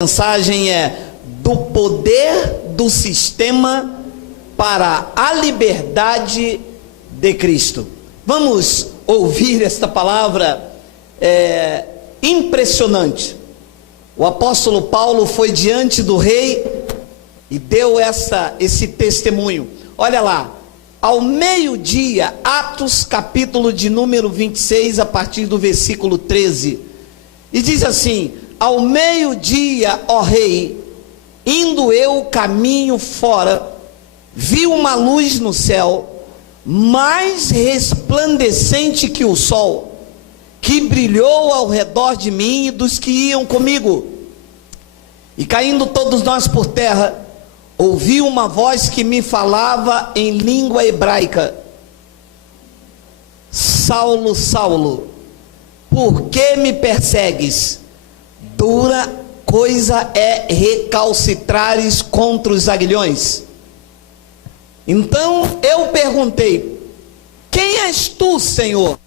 A mensagem é do poder do sistema para a liberdade de Cristo. Vamos ouvir esta palavra impressionante. O apóstolo Paulo foi diante do rei e deu esse testemunho. Olha lá, ao meio-dia, Atos capítulo de número 26, a partir do versículo 13, e diz assim: ao meio-dia, ó rei, indo eu caminho fora, vi uma luz no céu, mais resplandecente que o sol, que brilhou ao redor de mim e dos que iam comigo. E caindo todos nós por terra, ouvi uma voz que me falava em língua hebraica: Saulo, Saulo, por que me persegues? Dura coisa é recalcitrares contra os aguilhões. Então eu perguntei: quem és tu, Senhor?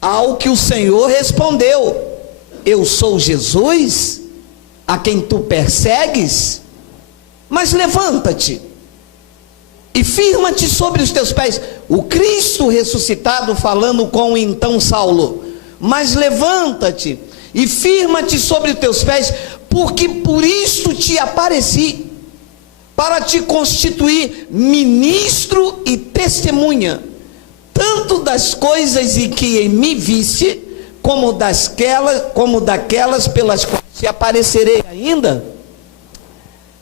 Ao que o Senhor respondeu: eu sou Jesus, a quem tu persegues. Mas levanta-te e firma-te sobre os teus pés. O Cristo ressuscitado falando com então Saulo: mas levanta-te e firma-te sobre os teus pés, porque por isto te apareci, para te constituir ministro e testemunha, tanto das coisas em que em mim viste, como daquelas pelas quais te aparecerei ainda,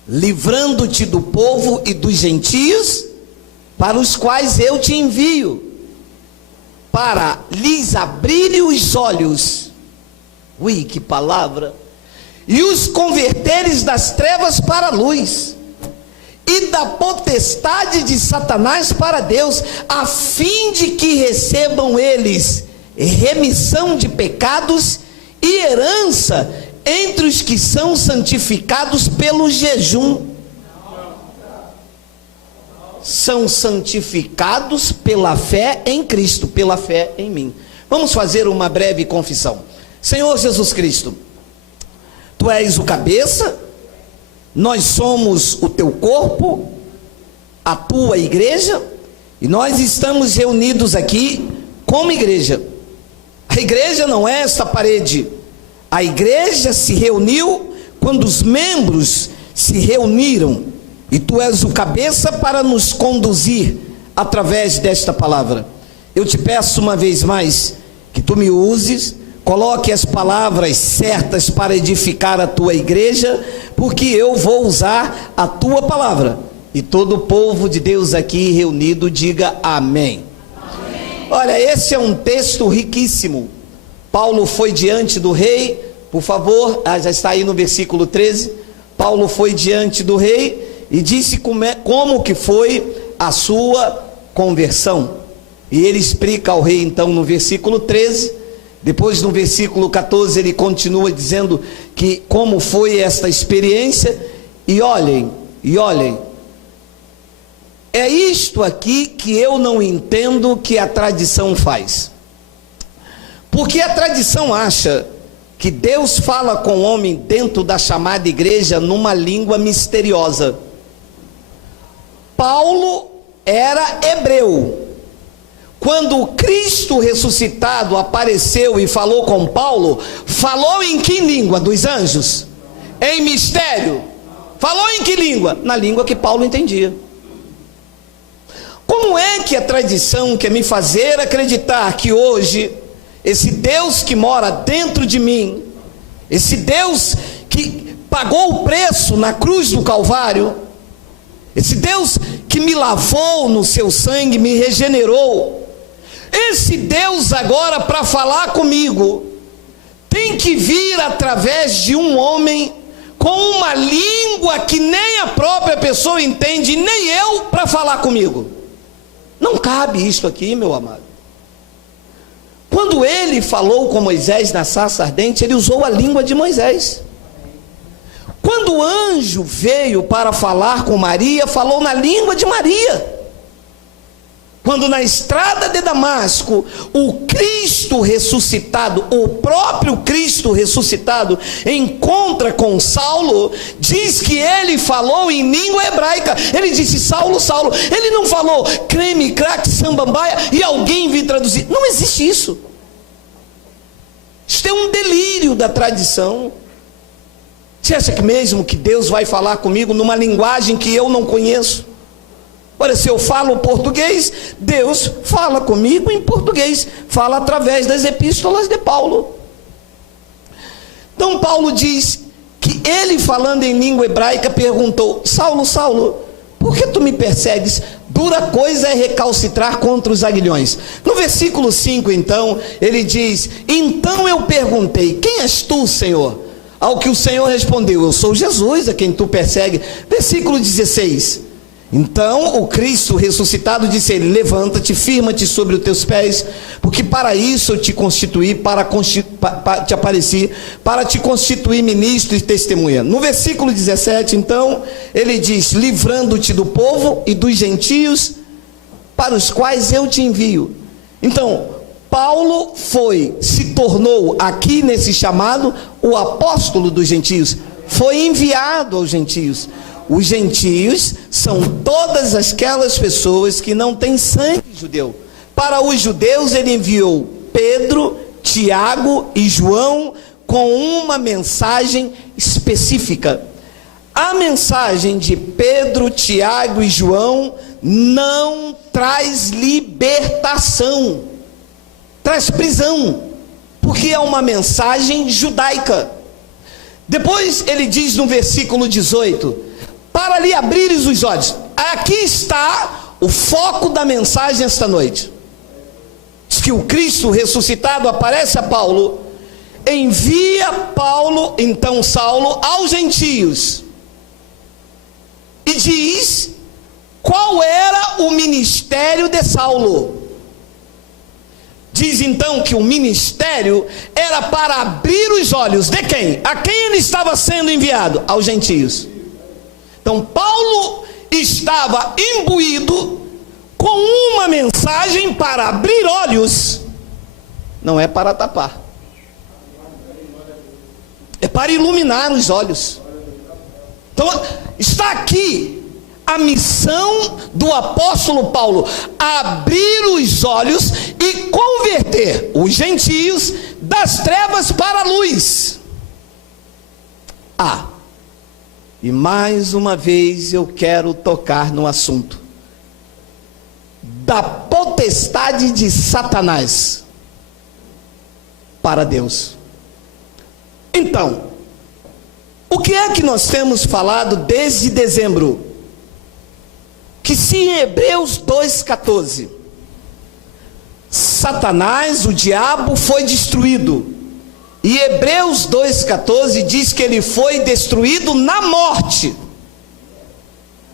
livrando-te do povo e dos gentios, para os quais eu te envio, para lhes abrir os olhos. Ui, que palavra! E os converteres das trevas para a luz, e da potestade de Satanás para Deus, a fim de que recebam eles remissão de pecados e herança entre os que são santificados pelo jejum. São santificados pela fé em Cristo, pela fé em mim. Vamos fazer uma breve confissão. Senhor Jesus Cristo, tu és o cabeça, nós somos o teu corpo, a tua igreja, e nós estamos reunidos aqui como igreja. A igreja não é esta parede. A igreja se reuniu quando os membros se reuniram, e tu és o cabeça para nos conduzir através desta palavra. Eu te peço uma vez mais que tu me uses, coloque as palavras certas para edificar a tua igreja, porque eu vou usar a tua palavra. E todo o povo de Deus aqui reunido diga amém. Amém. Olha, esse é um texto riquíssimo. Paulo foi diante do rei, por favor, já está aí no versículo 13. Paulo foi diante do rei e disse como que foi a sua conversão. E ele explica ao rei então no versículo 13. Depois no versículo 14 ele continua dizendo que como foi esta experiência. E olhem, é isto aqui que eu não entendo que a tradição faz. Porque a tradição acha que Deus fala com o homem dentro da chamada igreja numa língua misteriosa. Paulo era hebreu. Quando o Cristo ressuscitado apareceu e falou com Paulo, falou em que língua dos anjos? Em mistério. Falou em que língua? Na língua que Paulo entendia. Como é que a tradição quer me fazer acreditar que hoje esse Deus que mora dentro de mim, esse Deus que pagou o preço na cruz do Calvário, esse Deus que me lavou no seu sangue, me regenerou, esse Deus agora para falar comigo tem que vir através de um homem com uma língua que nem a própria pessoa entende, nem eu, para falar comigo? Não cabe isto aqui, meu amado. Quando ele falou com Moisés na sarça ardente, ele usou a língua de Moisés. Quando o anjo veio para falar com Maria, falou na língua de Maria. quando na estrada de Damasco, o Cristo ressuscitado, o próprio Cristo ressuscitado, encontra com Saulo, diz que ele falou em língua hebraica. Ele disse: Saulo, Saulo. Ele não falou creme, craque, sambambaia e alguém vir traduzir. Não existe isso. Isso é um delírio da tradição. Você acha que mesmo que Deus vai falar comigo numa linguagem que eu não conheço? Olha, se eu falo português, Deus fala comigo em português, fala através das epístolas de Paulo. Então Paulo diz que ele, falando em língua hebraica, perguntou: Saulo, Saulo, por que tu me persegues? Dura coisa é recalcitrar contra os aguilhões. No versículo 5 então, ele diz: então eu perguntei, quem és tu, Senhor? Ao que o Senhor respondeu: eu sou Jesus, a quem tu persegue. Versículo 16: então o Cristo ressuscitado disse a ele: levanta-te, firma-te sobre os teus pés, porque para isso eu te constituí, te apareci, para te constituir ministro e testemunha. No versículo 17 então, ele diz: livrando-te do povo e dos gentios, para os quais eu te envio. Então, Paulo se tornou aqui nesse chamado, o apóstolo dos gentios, foi enviado aos gentios. Os gentios são todas aquelas pessoas que não têm sangue judeu. Para os judeus ele enviou Pedro, Tiago e João com uma mensagem específica. A mensagem de Pedro, Tiago e João não traz libertação, traz prisão, porque é uma mensagem judaica. Depois ele diz no versículo 18: para lhe abrires os olhos. Aqui está o foco da mensagem esta noite. Diz que o Cristo ressuscitado aparece a Paulo, envia Paulo, então Saulo, aos gentios, e diz qual era o ministério de Saulo. Diz então que o ministério era para abrir os olhos de quem? A quem ele estava sendo enviado? Aos gentios. Então Paulo estava imbuído com uma mensagem para abrir olhos, não é para tapar, é para iluminar os olhos. Então está aqui a missão do apóstolo Paulo: abrir os olhos e converter os gentios das trevas para a luz. E mais uma vez eu quero tocar no assunto da potestade de Satanás para Deus. Então, o que é que nós temos falado desde dezembro? Que se em Hebreus 2,14 Satanás, o diabo, foi destruído, e Hebreus 2,14 diz que ele foi destruído na morte.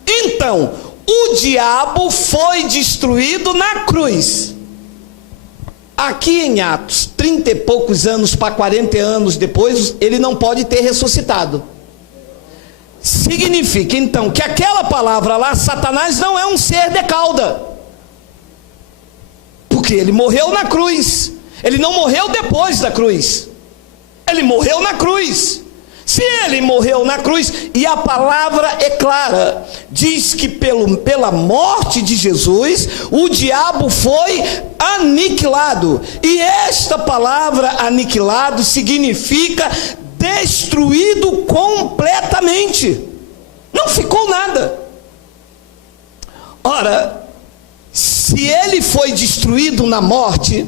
Então, o diabo foi destruído na cruz. Aqui em Atos, 30 e poucos anos para 40 anos depois, ele não pode ter ressuscitado. Significa então que aquela palavra lá, Satanás, não é um ser de cauda, porque ele morreu na cruz. Ele não morreu depois da cruz, ele morreu na cruz. Se ele morreu na cruz, e a palavra é clara, diz que pela morte de Jesus, o diabo foi aniquilado. E esta palavra aniquilado significa destruído completamente. Não ficou nada. Ora, se ele foi destruído na morte,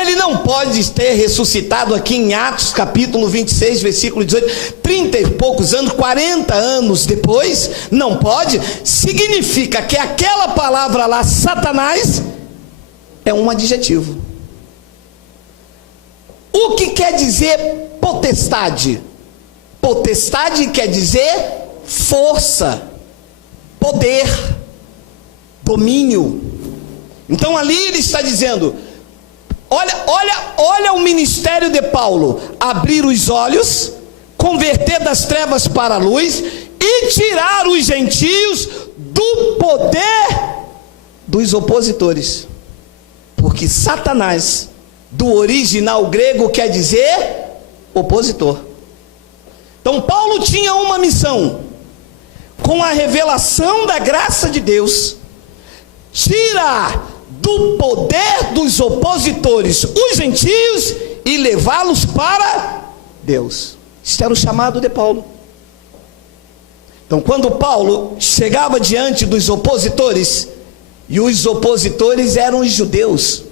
ele não pode ter ressuscitado aqui em Atos capítulo 26, versículo 18, 30 e poucos anos, 40 anos depois, não pode. Significa que aquela palavra lá, Satanás, é um adjetivo. O que quer dizer potestade? Potestade quer dizer força, poder, domínio. Então ali ele está dizendo: olha o ministério de Paulo: abrir os olhos, converter das trevas para a luz e tirar os gentios do poder dos opositores. Porque Satanás, do original grego, quer dizer opositor. Então Paulo tinha uma missão: com a revelação da graça de Deus, tirar do poder dos opositores os gentios e levá-los para Deus. Este era o chamado de Paulo. Então, quando Paulo chegava diante dos opositores, e os opositores eram os judeus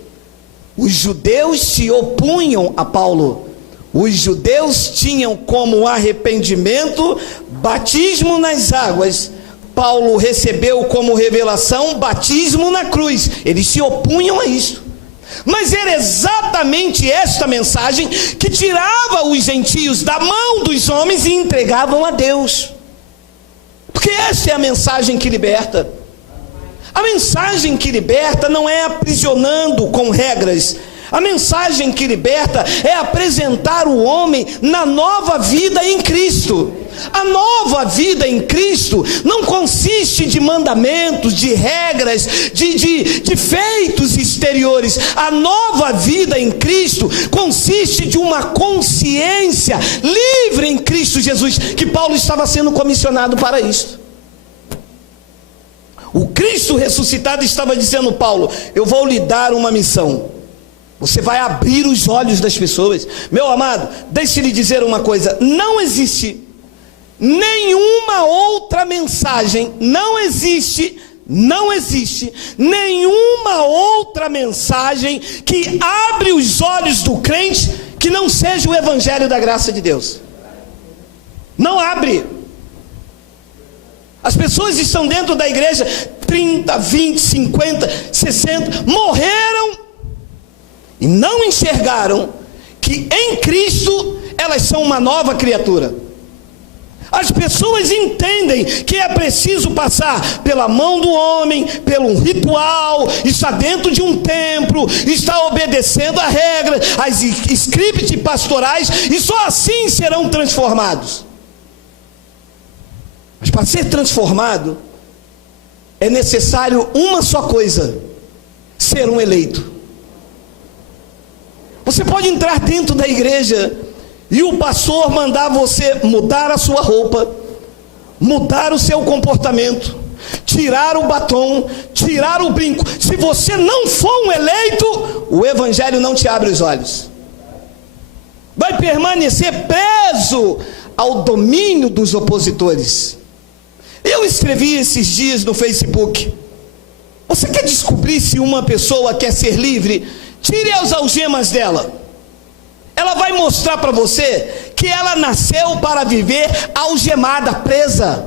se opunham a Paulo. Os judeus tinham como arrependimento batismo nas águas. Paulo recebeu como revelação batismo na cruz. Eles se opunham a isso. Mas era exatamente esta mensagem que tirava os gentios da mão dos homens e entregavam a Deus. Porque esta é a mensagem que liberta. A mensagem que liberta não é aprisionando com regras. A mensagem que liberta é apresentar o homem na nova vida em Cristo. A nova vida em Cristo não consiste de mandamentos, de regras, de feitos exteriores. A nova vida em Cristo consiste de uma consciência livre em Cristo Jesus, que Paulo estava sendo comissionado para isso. O Cristo ressuscitado estava dizendo: Paulo, eu vou lhe dar uma missão. Você vai abrir os olhos das pessoas. Meu amado, deixe-lhe dizer uma coisa: não existe nenhuma outra mensagem, não existe nenhuma outra mensagem que abre os olhos do crente que não seja o evangelho da graça de Deus. Não abre. As pessoas estão dentro da igreja 30, 20, 50, 60, morreram e não enxergaram que em Cristo elas são uma nova criatura. As pessoas entendem que é preciso passar pela mão do homem, pelo ritual, está dentro de um templo, está obedecendo a regra, as scripts pastorais, e só assim serão transformados. Mas para ser transformado, é necessário uma só coisa: ser um eleito. Você pode entrar dentro da igreja e o pastor mandar você mudar a sua roupa, mudar o seu comportamento, tirar o batom, tirar o brinco. Se você não for um eleito, o evangelho não te abre os olhos. Vai permanecer preso ao domínio dos opositores. Eu escrevi esses dias no Facebook: você quer descobrir se uma pessoa quer ser livre? Tire as algemas dela. Ela vai mostrar para você que ela nasceu para viver algemada, presa.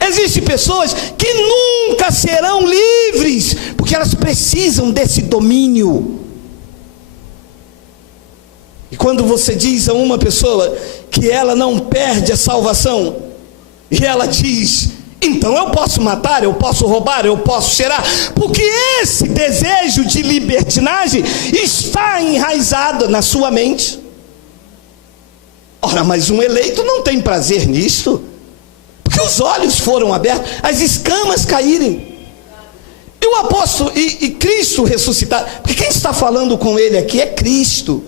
Existem pessoas que nunca serão livres, porque elas precisam desse domínio. E quando você diz a uma pessoa que ela não perde a salvação, e ela diz: então eu posso matar, eu posso roubar, eu posso cheirar, porque esse desejo de libertinagem está enraizado na sua mente. Ora, mas um eleito não tem prazer nisto, porque os olhos foram abertos, as escamas caírem. E o apóstolo, e Cristo ressuscitado, porque quem está falando com ele aqui é Cristo.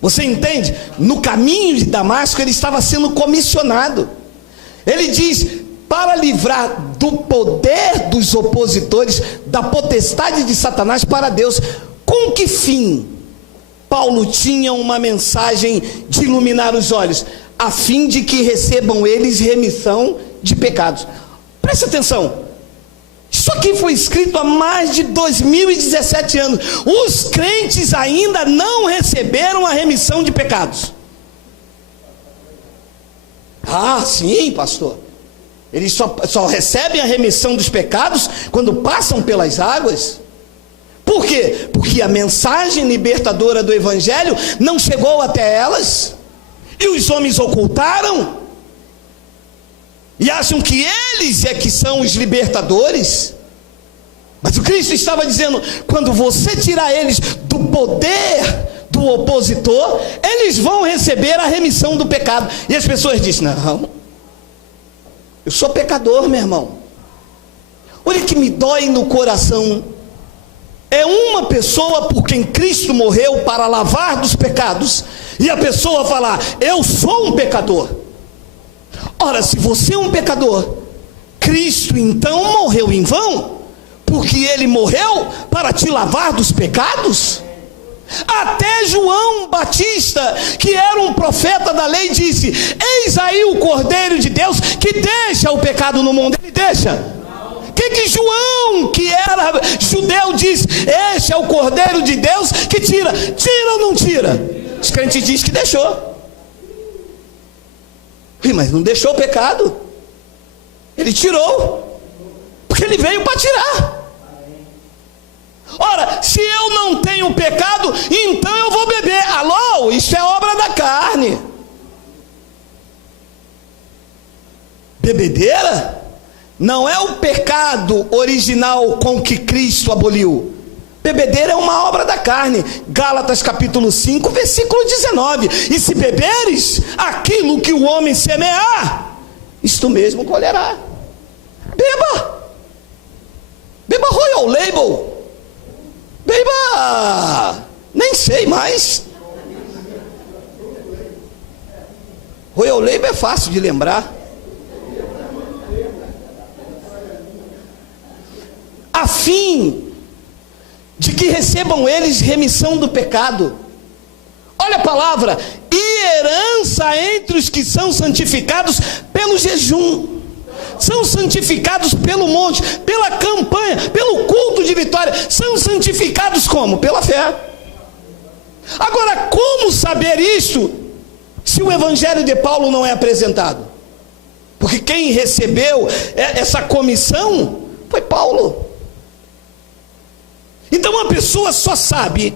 Você entende? No caminho de Damasco ele estava sendo comissionado. Ele diz: para livrar do poder dos opositores, da potestade de Satanás para Deus. Com que fim? Paulo tinha uma mensagem de iluminar os olhos, a fim de que recebam eles remissão de pecados. Preste atenção, isso aqui foi escrito há mais de 2017 anos. Os crentes ainda não receberam a remissão de pecados. Ah, sim, pastor. Eles só recebem a remissão dos pecados quando passam pelas águas. Por quê? Porque a mensagem libertadora do evangelho não chegou até elas, e os homens ocultaram, e acham que eles é que são os libertadores. Mas o Cristo estava dizendo: quando você tirar eles do poder do opositor, eles vão receber a remissão do pecado. E as pessoas dizem: não, eu sou pecador, meu irmão. Olha que me dói no coração. É uma pessoa por quem Cristo morreu para lavar dos pecados, e a pessoa falar: eu sou um pecador. Ora, se você é um pecador, Cristo então morreu em vão, porque Ele morreu para te lavar dos pecados? Até João Batista, que era um profeta da lei, disse: eis aí o Cordeiro de Deus que deixa o pecado no mundo. Ele deixa. O que João, que era judeu, diz? Este é o Cordeiro de Deus que tira. Tira ou não tira? Os crentes dizem que deixou. Mas não deixou o pecado. Ele tirou, porque ele veio para tirar. Ora, se eu não tenho pecado, então eu vou beber. Alô, isso é obra da carne. Bebedeira não é o pecado original com que Cristo aboliu. Bebedeira é uma obra da carne. Gálatas capítulo 5, versículo 19. E se beberes aquilo que o homem semear, isto mesmo colherá. Beba. Beba Royal Label. Beba, nem sei mais. Royal Label é fácil de lembrar. A fim de que recebam eles remissão do pecado. Olha a palavra: e herança entre os que são santificados pelo jejum. São santificados pelo monte, pela campanha, pelo culto de vitória. São santificados como? Pela fé. Agora, como saber isso se o evangelho de Paulo não é apresentado? Porque quem recebeu essa comissão foi Paulo. Então a pessoa só sabe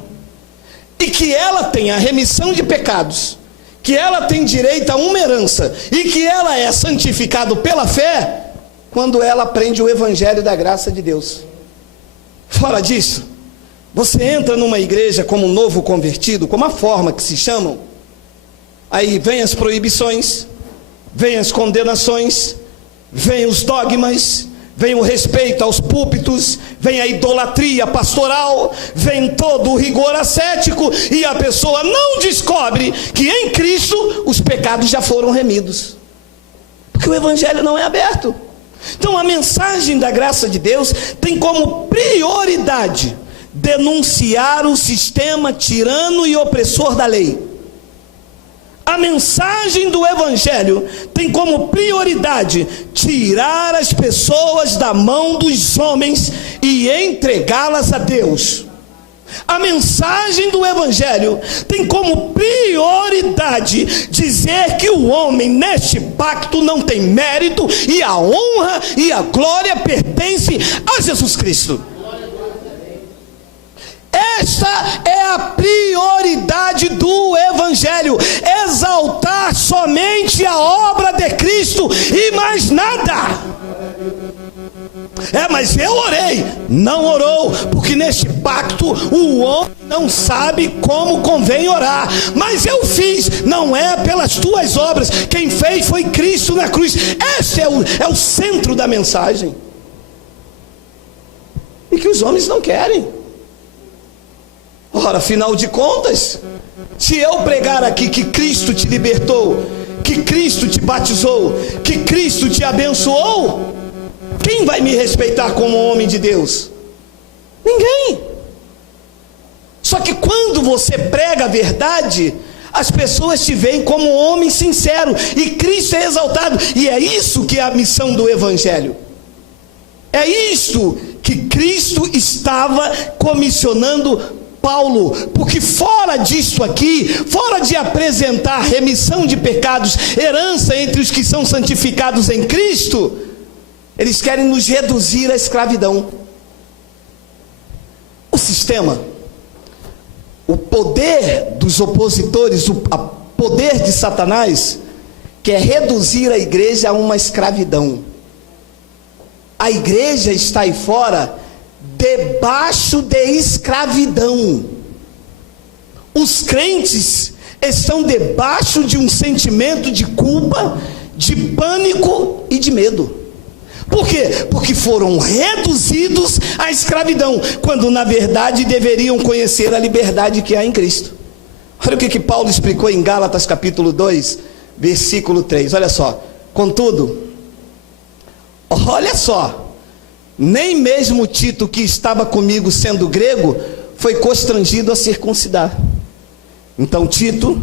e que ela tem a remissão de pecados, que ela tem direito a uma herança e que ela é santificado pela fé, quando ela aprende o evangelho da graça de Deus. Fora disso, você entra numa igreja como um novo convertido, como a forma que se chamam, aí vem as proibições, vem as condenações, vem os dogmas, vem o respeito aos púlpitos, vem a idolatria pastoral, vem todo o rigor ascético, e a pessoa não descobre que em Cristo os pecados já foram remidos, porque o evangelho não é aberto. Então a mensagem da graça de Deus tem como prioridade denunciar o sistema tirano e opressor da lei. A mensagem do evangelho tem como prioridade tirar as pessoas da mão dos homens e entregá-las a Deus. A mensagem do evangelho tem como prioridade dizer que o homem neste pacto não tem mérito, e a honra e a glória pertencem a Jesus Cristo. Esta é a prioridade do evangelho: exaltar somente a obra de Cristo e mais nada. Mas eu orei. Não orou, porque neste pacto o homem não sabe como convém orar. Mas eu fiz, não é pelas tuas obras, quem fez foi Cristo na cruz. Esse é o centro da mensagem, e que os homens não querem. Ora, afinal de contas, se eu pregar aqui que Cristo te libertou, que Cristo te batizou, que Cristo te abençoou, quem vai me respeitar como homem de Deus? Ninguém. Só que quando você prega a verdade, as pessoas te veem como homem sincero, e Cristo é exaltado. E é isso que é a missão do evangelho. É isso que Cristo estava comissionando Paulo, porque fora disso aqui, fora de apresentar remissão de pecados, herança entre os que são santificados em Cristo, eles querem nos reduzir à escravidão. O sistema, o poder dos opositores, o poder de Satanás, quer reduzir a igreja a uma escravidão. A igreja está aí fora debaixo de escravidão. Os crentes estão debaixo de um sentimento de culpa, de pânico e de medo. Por quê? Porque foram reduzidos à escravidão, quando na verdade deveriam conhecer a liberdade que há em Cristo. Olha o que Paulo explicou em Gálatas capítulo 2, versículo 3, olha só. Contudo, olha só, nem mesmo Tito, que estava comigo sendo grego, foi constrangido a circuncidar. Então Tito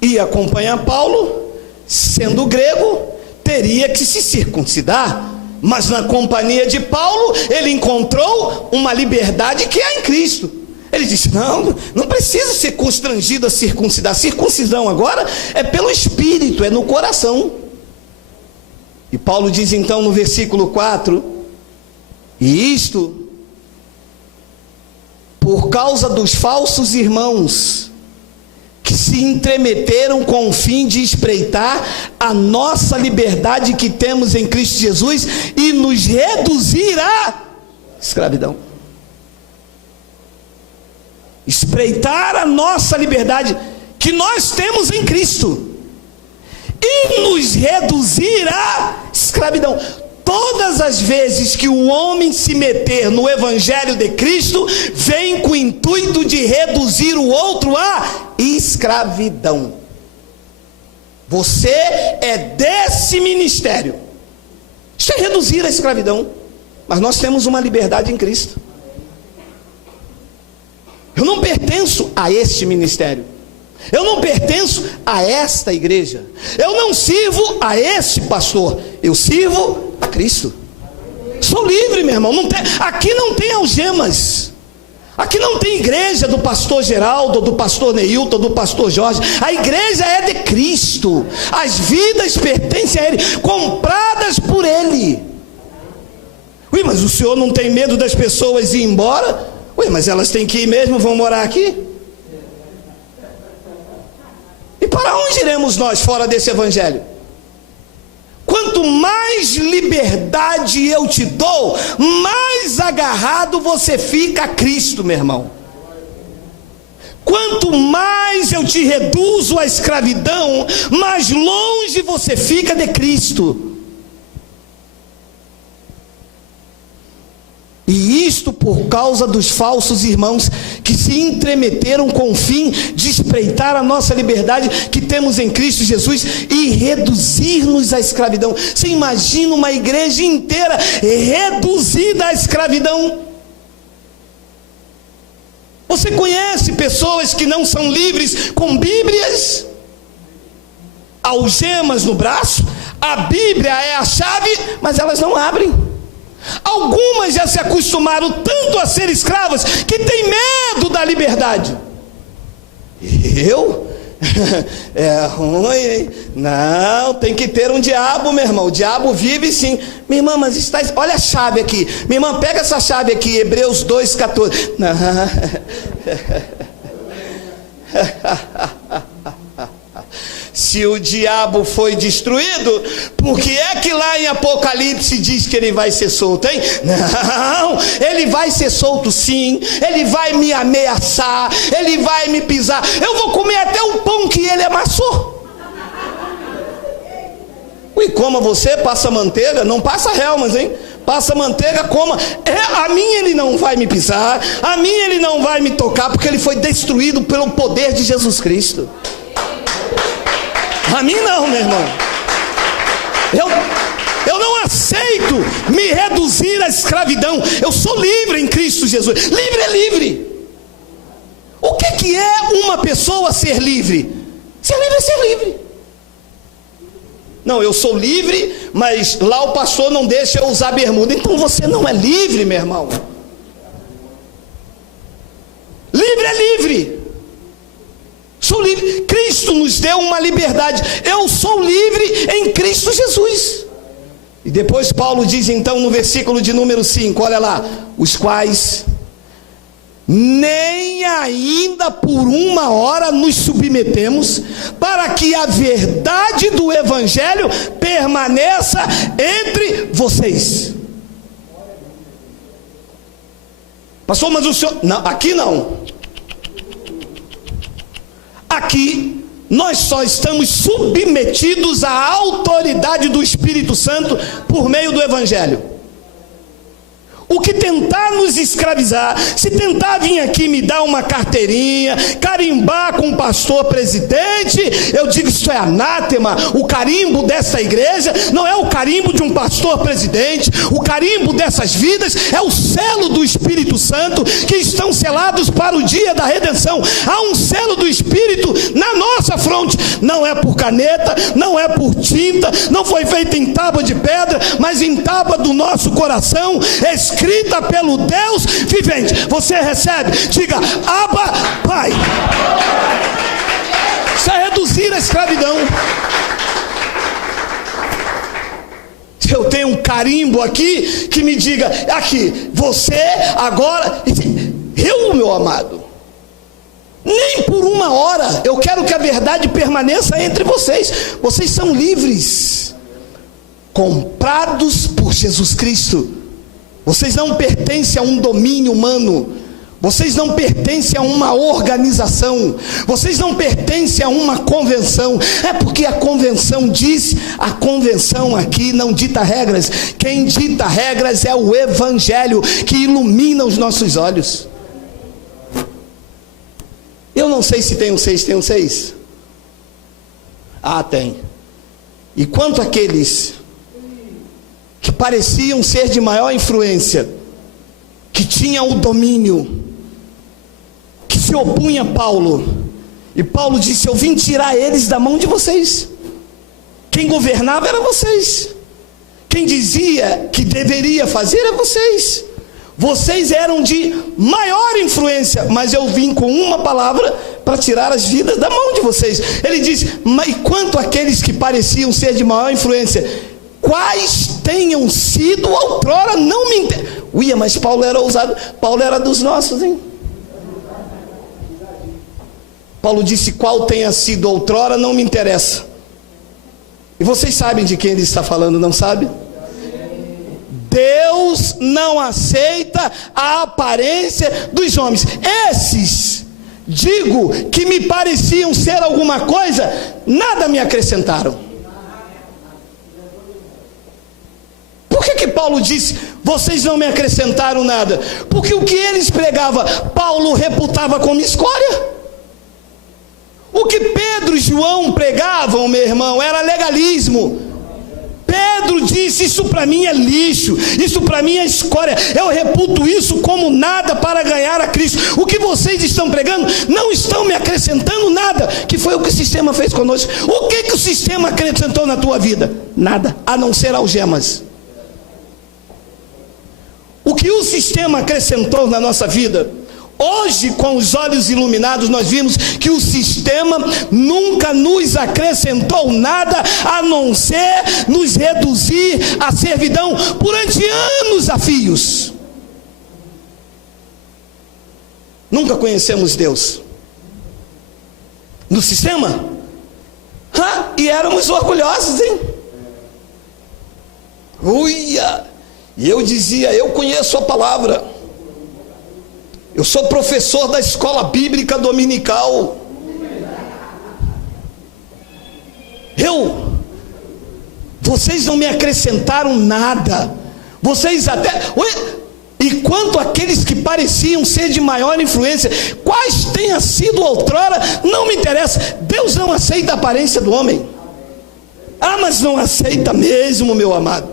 ia acompanhar Paulo, sendo grego, teria que se circuncidar. Mas na companhia de Paulo, ele encontrou uma liberdade que há em Cristo. Ele disse, não precisa ser constrangido a circuncidar. A circuncisão agora é pelo Espírito, é no coração. E Paulo diz então no versículo 4, e isto por causa dos falsos irmãos, que se entremeteram com o fim de espreitar a nossa liberdade que temos em Cristo Jesus e nos reduzir à escravidão. Espreitar a nossa liberdade que nós temos em Cristo e nos reduzir à escravidão. Todas as vezes que o homem se meter no Evangelho de Cristo, vem com o intuito de reduzir o outro à escravidão. Você é desse ministério. Isso é reduzir a escravidão. Mas nós temos uma liberdade em Cristo. Eu não pertenço a este ministério. Eu não pertenço a esta igreja. Eu não sirvo a este pastor. Eu sirvo a Cristo. Sou livre, meu irmão. Aqui não tem algemas. Aqui não tem igreja do pastor Geraldo, do pastor Neilton, do pastor Jorge. A igreja é de Cristo. As vidas pertencem a Ele, compradas por Ele. Ui, mas o senhor não tem medo das pessoas ir embora? Ui, mas elas têm que ir mesmo, vão morar aqui? E para onde iremos nós fora desse evangelho? Quanto mais liberdade eu te dou, mais agarrado você fica a Cristo, meu irmão. Quanto mais eu te reduzo à escravidão, mais longe você fica de Cristo. E isto por causa dos falsos irmãos que se entremeteram com o fim de espreitar a nossa liberdade que temos em Cristo Jesus e reduzir-nos à escravidão. Você imagina uma igreja inteira reduzida à escravidão? Você conhece pessoas que não são livres com Bíblias, algemas no braço? A Bíblia é a chave, mas elas não abrem. Algumas já se acostumaram tanto a ser escravas que têm medo da liberdade. Eu? É ruim, hein? Não, tem que ter um diabo, meu irmão. O diabo vive sim. Minha irmã, mas está... olha a chave aqui. Minha irmã, pega essa chave aqui, Hebreus 2,14. Não. Se o diabo foi destruído, por que é que lá em Apocalipse diz que ele vai ser solto, hein? Não, ele vai ser solto sim. Ele vai me ameaçar, ele vai me pisar. Eu vou comer até o pão que ele amassou. Ui, coma você, passa manteiga, não passa relmas, hein? Passa manteiga, coma. A mim ele não vai me pisar, a mim ele não vai me tocar, porque ele foi destruído pelo poder de Jesus Cristo. A mim não, meu irmão. Eu não aceito me reduzir à escravidão. Eu sou livre em Cristo Jesus. Livre é livre. O que é uma pessoa ser livre? Ser livre é ser livre. Não, eu sou livre, mas lá o pastor não deixa eu usar bermuda. Então você não é livre, meu irmão. Livre é livre. Sou livre. Cristo nos deu uma liberdade. Eu sou livre em Cristo Jesus. E depois Paulo diz então no versículo de número 5, olha lá, os quais nem ainda por uma hora nos submetemos, para que a verdade do evangelho permaneça entre vocês. Pastor, mas o senhor... Não, aqui não. Aqui nós só estamos submetidos à autoridade do Espírito Santo por meio do Evangelho. O que tentar nos escravizar, se tentar vir aqui me dar uma carteirinha, carimbar com o pastor presidente, eu digo isso é anátema. O carimbo dessa igreja não é o carimbo de um pastor presidente. O carimbo dessas vidas é o selo do Espírito Santo, que estão selados para o dia da redenção. Há um selo do Espírito na nossa fronte. Não é por caneta, não é por tinta, não foi feita em tábua de pedra, mas em tábua do nosso coração, escrita pelo Deus vivente. Você recebe? Diga: Abba, Pai. Isso é reduzir a escravidão. Se eu tenho um carimbo aqui que me diga, aqui, você agora, eu, meu amado, nem por uma hora, eu quero que a verdade permaneça entre vocês. Vocês são livres, comprados por Jesus Cristo. Vocês não pertencem a um domínio humano. Vocês não pertencem a uma organização. Vocês não pertencem a uma convenção. É porque a convenção diz, a convenção aqui não dita regras. Quem dita regras é o Evangelho, que ilumina os nossos olhos. Eu não sei se tem um 6, tem um 6? Ah, tem. E quanto àqueles que pareciam ser de maior influência, que tinham o domínio, que se opunha a Paulo, e Paulo disse: eu vim tirar eles da mão de vocês. Quem governava era vocês, quem dizia que deveria fazer era vocês. Vocês eram de maior influência, mas eu vim com uma palavra para tirar as vidas da mão de vocês. Ele diz: mas quanto àqueles que pareciam ser de maior influência, quais tenham sido outrora, não me interessa. Uia, mas Paulo era ousado. Paulo era dos nossos, hein? Paulo disse: qual tenha sido outrora, não me interessa. E vocês sabem de quem ele está falando, não sabe? Deus não aceita a aparência dos homens. Esses, digo, que me pareciam ser alguma coisa, nada me acrescentaram. Por que Paulo disse: vocês não me acrescentaram nada? Porque o que eles pregavam, Paulo reputava como escória. O que Pedro e João pregavam, meu irmão, era legalismo. Pedro disse: isso para mim é lixo, isso para mim é escória, eu reputo isso como nada para ganhar a Cristo. O que vocês estão pregando não estão me acrescentando nada, que foi o que o sistema fez conosco. O que o sistema acrescentou na tua vida? Nada, a não ser algemas. O que o sistema acrescentou na nossa vida? Hoje, com os olhos iluminados, nós vimos que o sistema nunca nos acrescentou nada, a não ser nos reduzir à servidão durante anos a fios. Nunca conhecemos Deus no sistema, e éramos orgulhosos, hein? Uia! E eu dizia: eu conheço a palavra, eu sou professor da escola bíblica dominical, vocês não me acrescentaram nada, vocês até... E quanto àqueles que pareciam ser de maior influência, quais tenha sido outrora, não me interessa. Deus não aceita a aparência do homem. Mas não aceita mesmo, meu amado.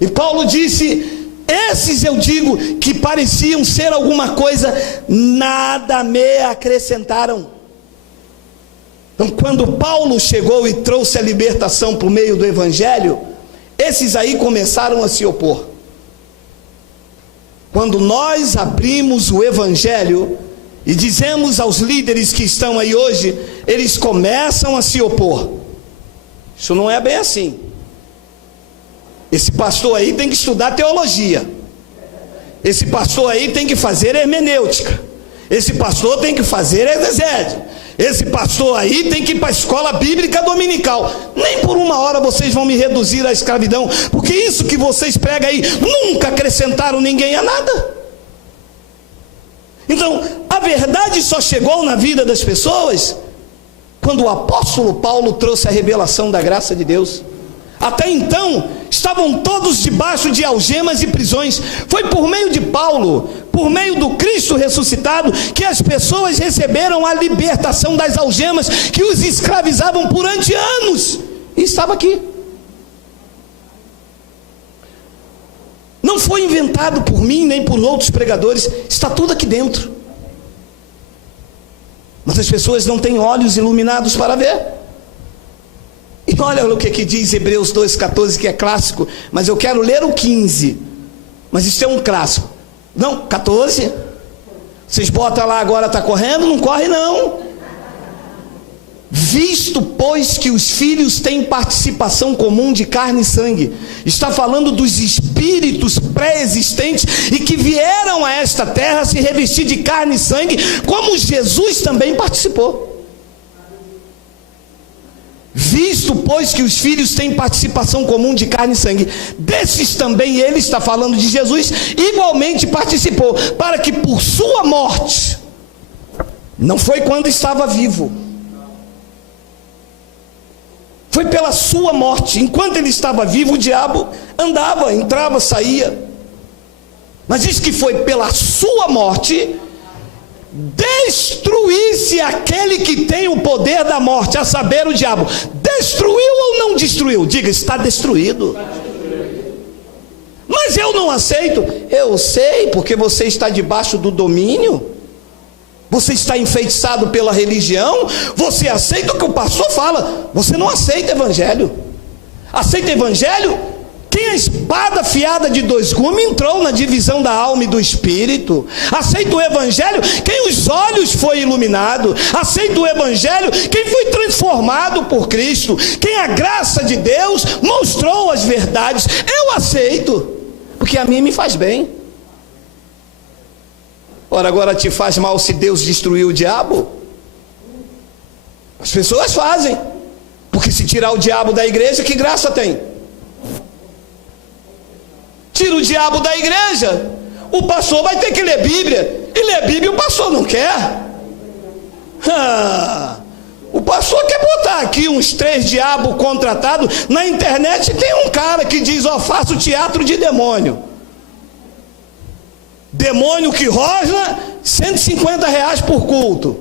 E Paulo disse: esses eu digo que pareciam ser alguma coisa, nada me acrescentaram. Então, quando Paulo chegou e trouxe a libertação por meio do Evangelho, esses aí começaram a se opor. Quando nós abrimos o Evangelho e dizemos aos líderes que estão aí hoje, eles começam a se opor. Isso não é bem assim. Esse pastor aí tem que estudar teologia. Esse pastor aí tem que fazer hermenêutica. Esse pastor tem que fazer exegese. Esse pastor aí tem que ir para a escola bíblica dominical. Nem por uma hora vocês vão me reduzir à escravidão, porque isso que vocês pregam aí nunca acrescentaram ninguém a nada. Então, a verdade só chegou na vida das pessoas quando o apóstolo Paulo trouxe a revelação da graça de Deus. Até então, estavam todos debaixo de algemas e prisões. Foi por meio de Paulo, por meio do Cristo ressuscitado, que as pessoas receberam a libertação das algemas que os escravizavam durante anos. E estava aqui. Não foi inventado por mim, nem por outros pregadores. Está tudo aqui dentro. Mas as pessoas não têm olhos iluminados para ver. E olha o que diz Hebreus 2,14, que é clássico, mas eu quero ler o 15, mas isso é um clássico. Não, 14, vocês botam lá agora, está correndo? Não corre não. Visto, pois, que os filhos têm participação comum de carne e sangue, está falando dos espíritos pré-existentes e que vieram a esta terra se revestir de carne e sangue, como Jesus também participou. Visto, pois, que os filhos têm participação comum de carne e sangue, desses também ele, está falando de Jesus, igualmente participou, para que por sua morte, não foi quando estava vivo, foi pela sua morte. Enquanto ele estava vivo, o diabo andava, entrava, saía, mas diz que foi pela sua morte, destruísse aquele que tem o poder da morte, a saber, o diabo. Destruiu ou não destruiu? Diga, está destruído. Mas eu não aceito. Eu sei, porque você está debaixo do domínio, você está enfeitiçado pela religião, você aceita o que o pastor fala, você não aceita evangelho. Aceita evangelho? Quem a espada afiada de dois gumes entrou na divisão da alma e do espírito. Aceita o evangelho quem os olhos foi iluminado. Aceita o evangelho quem foi transformado por Cristo, quem a graça de Deus mostrou as verdades. Eu aceito, porque a mim me faz bem. Ora, agora te faz mal se Deus destruiu o diabo? As pessoas fazem, porque se tirar o diabo da igreja, que graça tem? Tira o diabo da igreja, o pastor vai ter que ler Bíblia, e ler Bíblia o pastor não quer. O pastor quer botar aqui uns 3 diabos contratados. Na internet tem um cara que diz: ó, faço teatro de demônio. Demônio que rosna, R$150 por culto.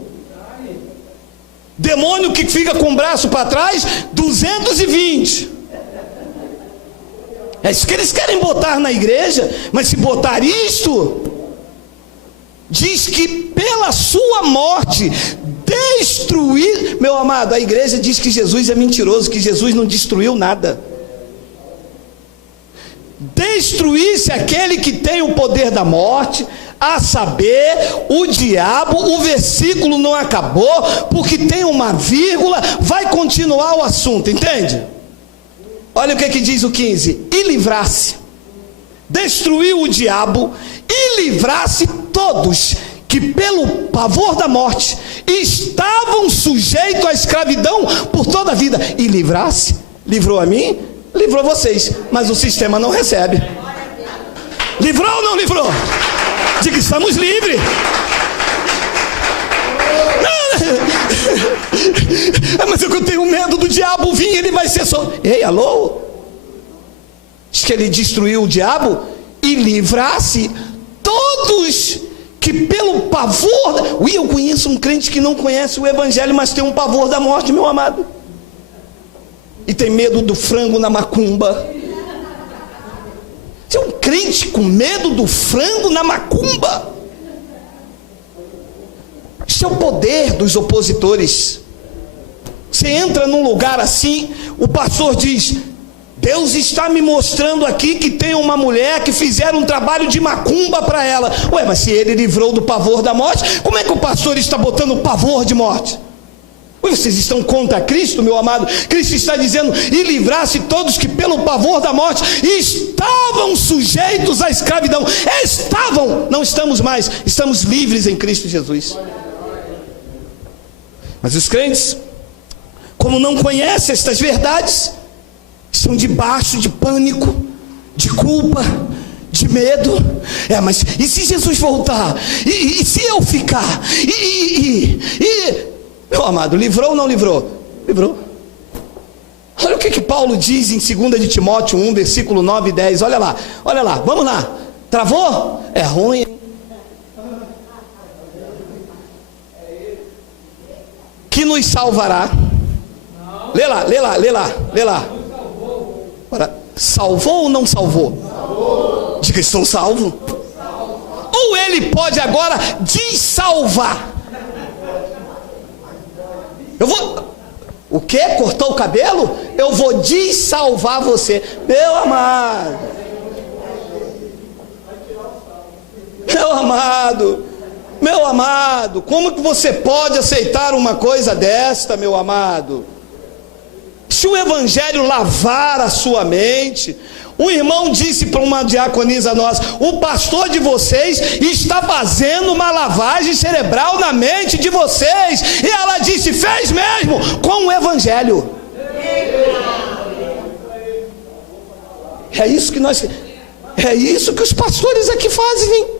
Demônio que fica com o braço para trás, 220. É isso que eles querem botar na igreja. Mas se botar isto, diz que pela sua morte destruir. Meu amado, a igreja diz que Jesus é mentiroso, que Jesus não destruiu nada. Destruísse aquele que tem o poder da morte, a saber, o diabo. O versículo não acabou, porque tem uma vírgula, vai continuar o assunto, entende? Olha o que diz o 15: e livrasse, destruiu o diabo, e livrasse todos que pelo pavor da morte estavam sujeitos à escravidão por toda a vida. E livrasse, livrou a mim, livrou vocês, mas o sistema não recebe. Livrou ou não livrou? Diga, estamos livres. Mas eu tenho medo do diabo vir, ele vai ser só. Ei, alô? Diz que ele destruiu o diabo e livrasse todos que pelo pavor. Eu conheço um crente que não conhece o evangelho, mas tem um pavor da morte, meu amado, e tem medo do frango na macumba. Tem um crente com medo do frango na macumba. Isso é o poder dos opositores. Você entra num lugar assim, o pastor diz: Deus está me mostrando aqui que tem uma mulher que fizeram um trabalho de macumba para ela. Ué, mas se ele livrou do pavor da morte, como é que o pastor está botando pavor de morte? Ué, vocês estão contra Cristo, meu amado? Cristo está dizendo: e livrasse todos que pelo pavor da morte estavam sujeitos à escravidão. Estavam, não estamos mais, estamos livres em Cristo Jesus. Mas os crentes, como não conhecem estas verdades, estão debaixo de pânico, de culpa, de medo. Mas e se Jesus voltar? E se eu ficar? Meu amado, livrou ou não livrou? Livrou. Olha o que Paulo diz em 2 de Timóteo 1, versículo 9 e 10. Olha lá, vamos lá. Travou? É ruim. Que nos salvará. Lê lá. Ora, salvou ou não salvou? Diga, estou salvo. Ou ele pode agora dessalvar. Eu vou... O quê? Cortou o cabelo? Eu vou dessalvar você. Meu amado, como que você pode aceitar uma coisa desta, meu amado? Se o evangelho lavar a sua mente... Um irmão disse para uma diaconisa nossa: o pastor de vocês está fazendo uma lavagem cerebral na mente de vocês. E ela disse: fez mesmo, com o evangelho. É isso que os pastores aqui fazem.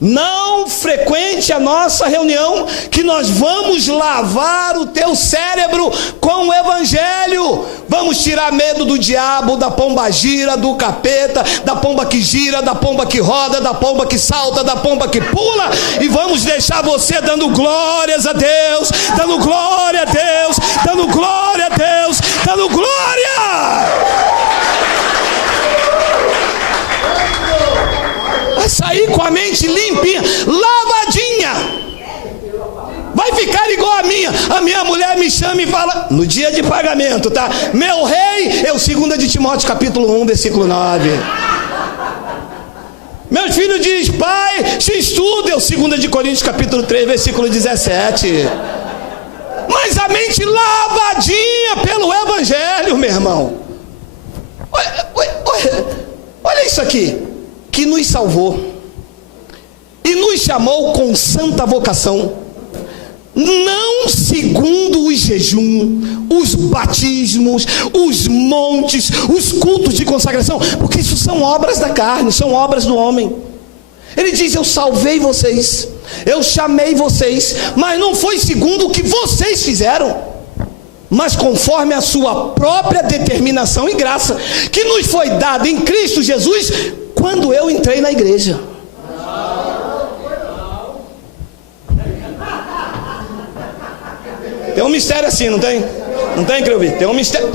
Não frequente a nossa reunião, que nós vamos lavar o teu cérebro com o evangelho. Vamos tirar medo do diabo, da pomba gira, do capeta, da pomba que gira, da pomba que roda, da pomba que salta, da pomba que pula, e vamos deixar você dando glórias a Deus, dando glória a Deus, dando glória a Deus, dando glória. Vai sair com a mente limpinha, lavadinha. Vai ficar igual a minha mulher me chama e fala, no dia de pagamento, tá? Meu rei, é o 2 de Timóteo capítulo 1, versículo 9. Meus filhos diz, pai, se estuda, é o 2 de Coríntios capítulo 3, versículo 17. Mas a mente lavadinha pelo evangelho, meu irmão. Olha isso aqui. Que nos salvou e nos chamou com santa vocação, não segundo o jejum, os batismos, os montes, os cultos de consagração, porque isso são obras da carne, são obras do homem. Ele diz: eu salvei vocês, eu chamei vocês, mas não foi segundo o que vocês fizeram, mas conforme a sua própria determinação e graça, que nos foi dada em Cristo Jesus, quando eu entrei na igreja. Tem um mistério assim, não tem? Não tem, Creuvi? Tem um mistério.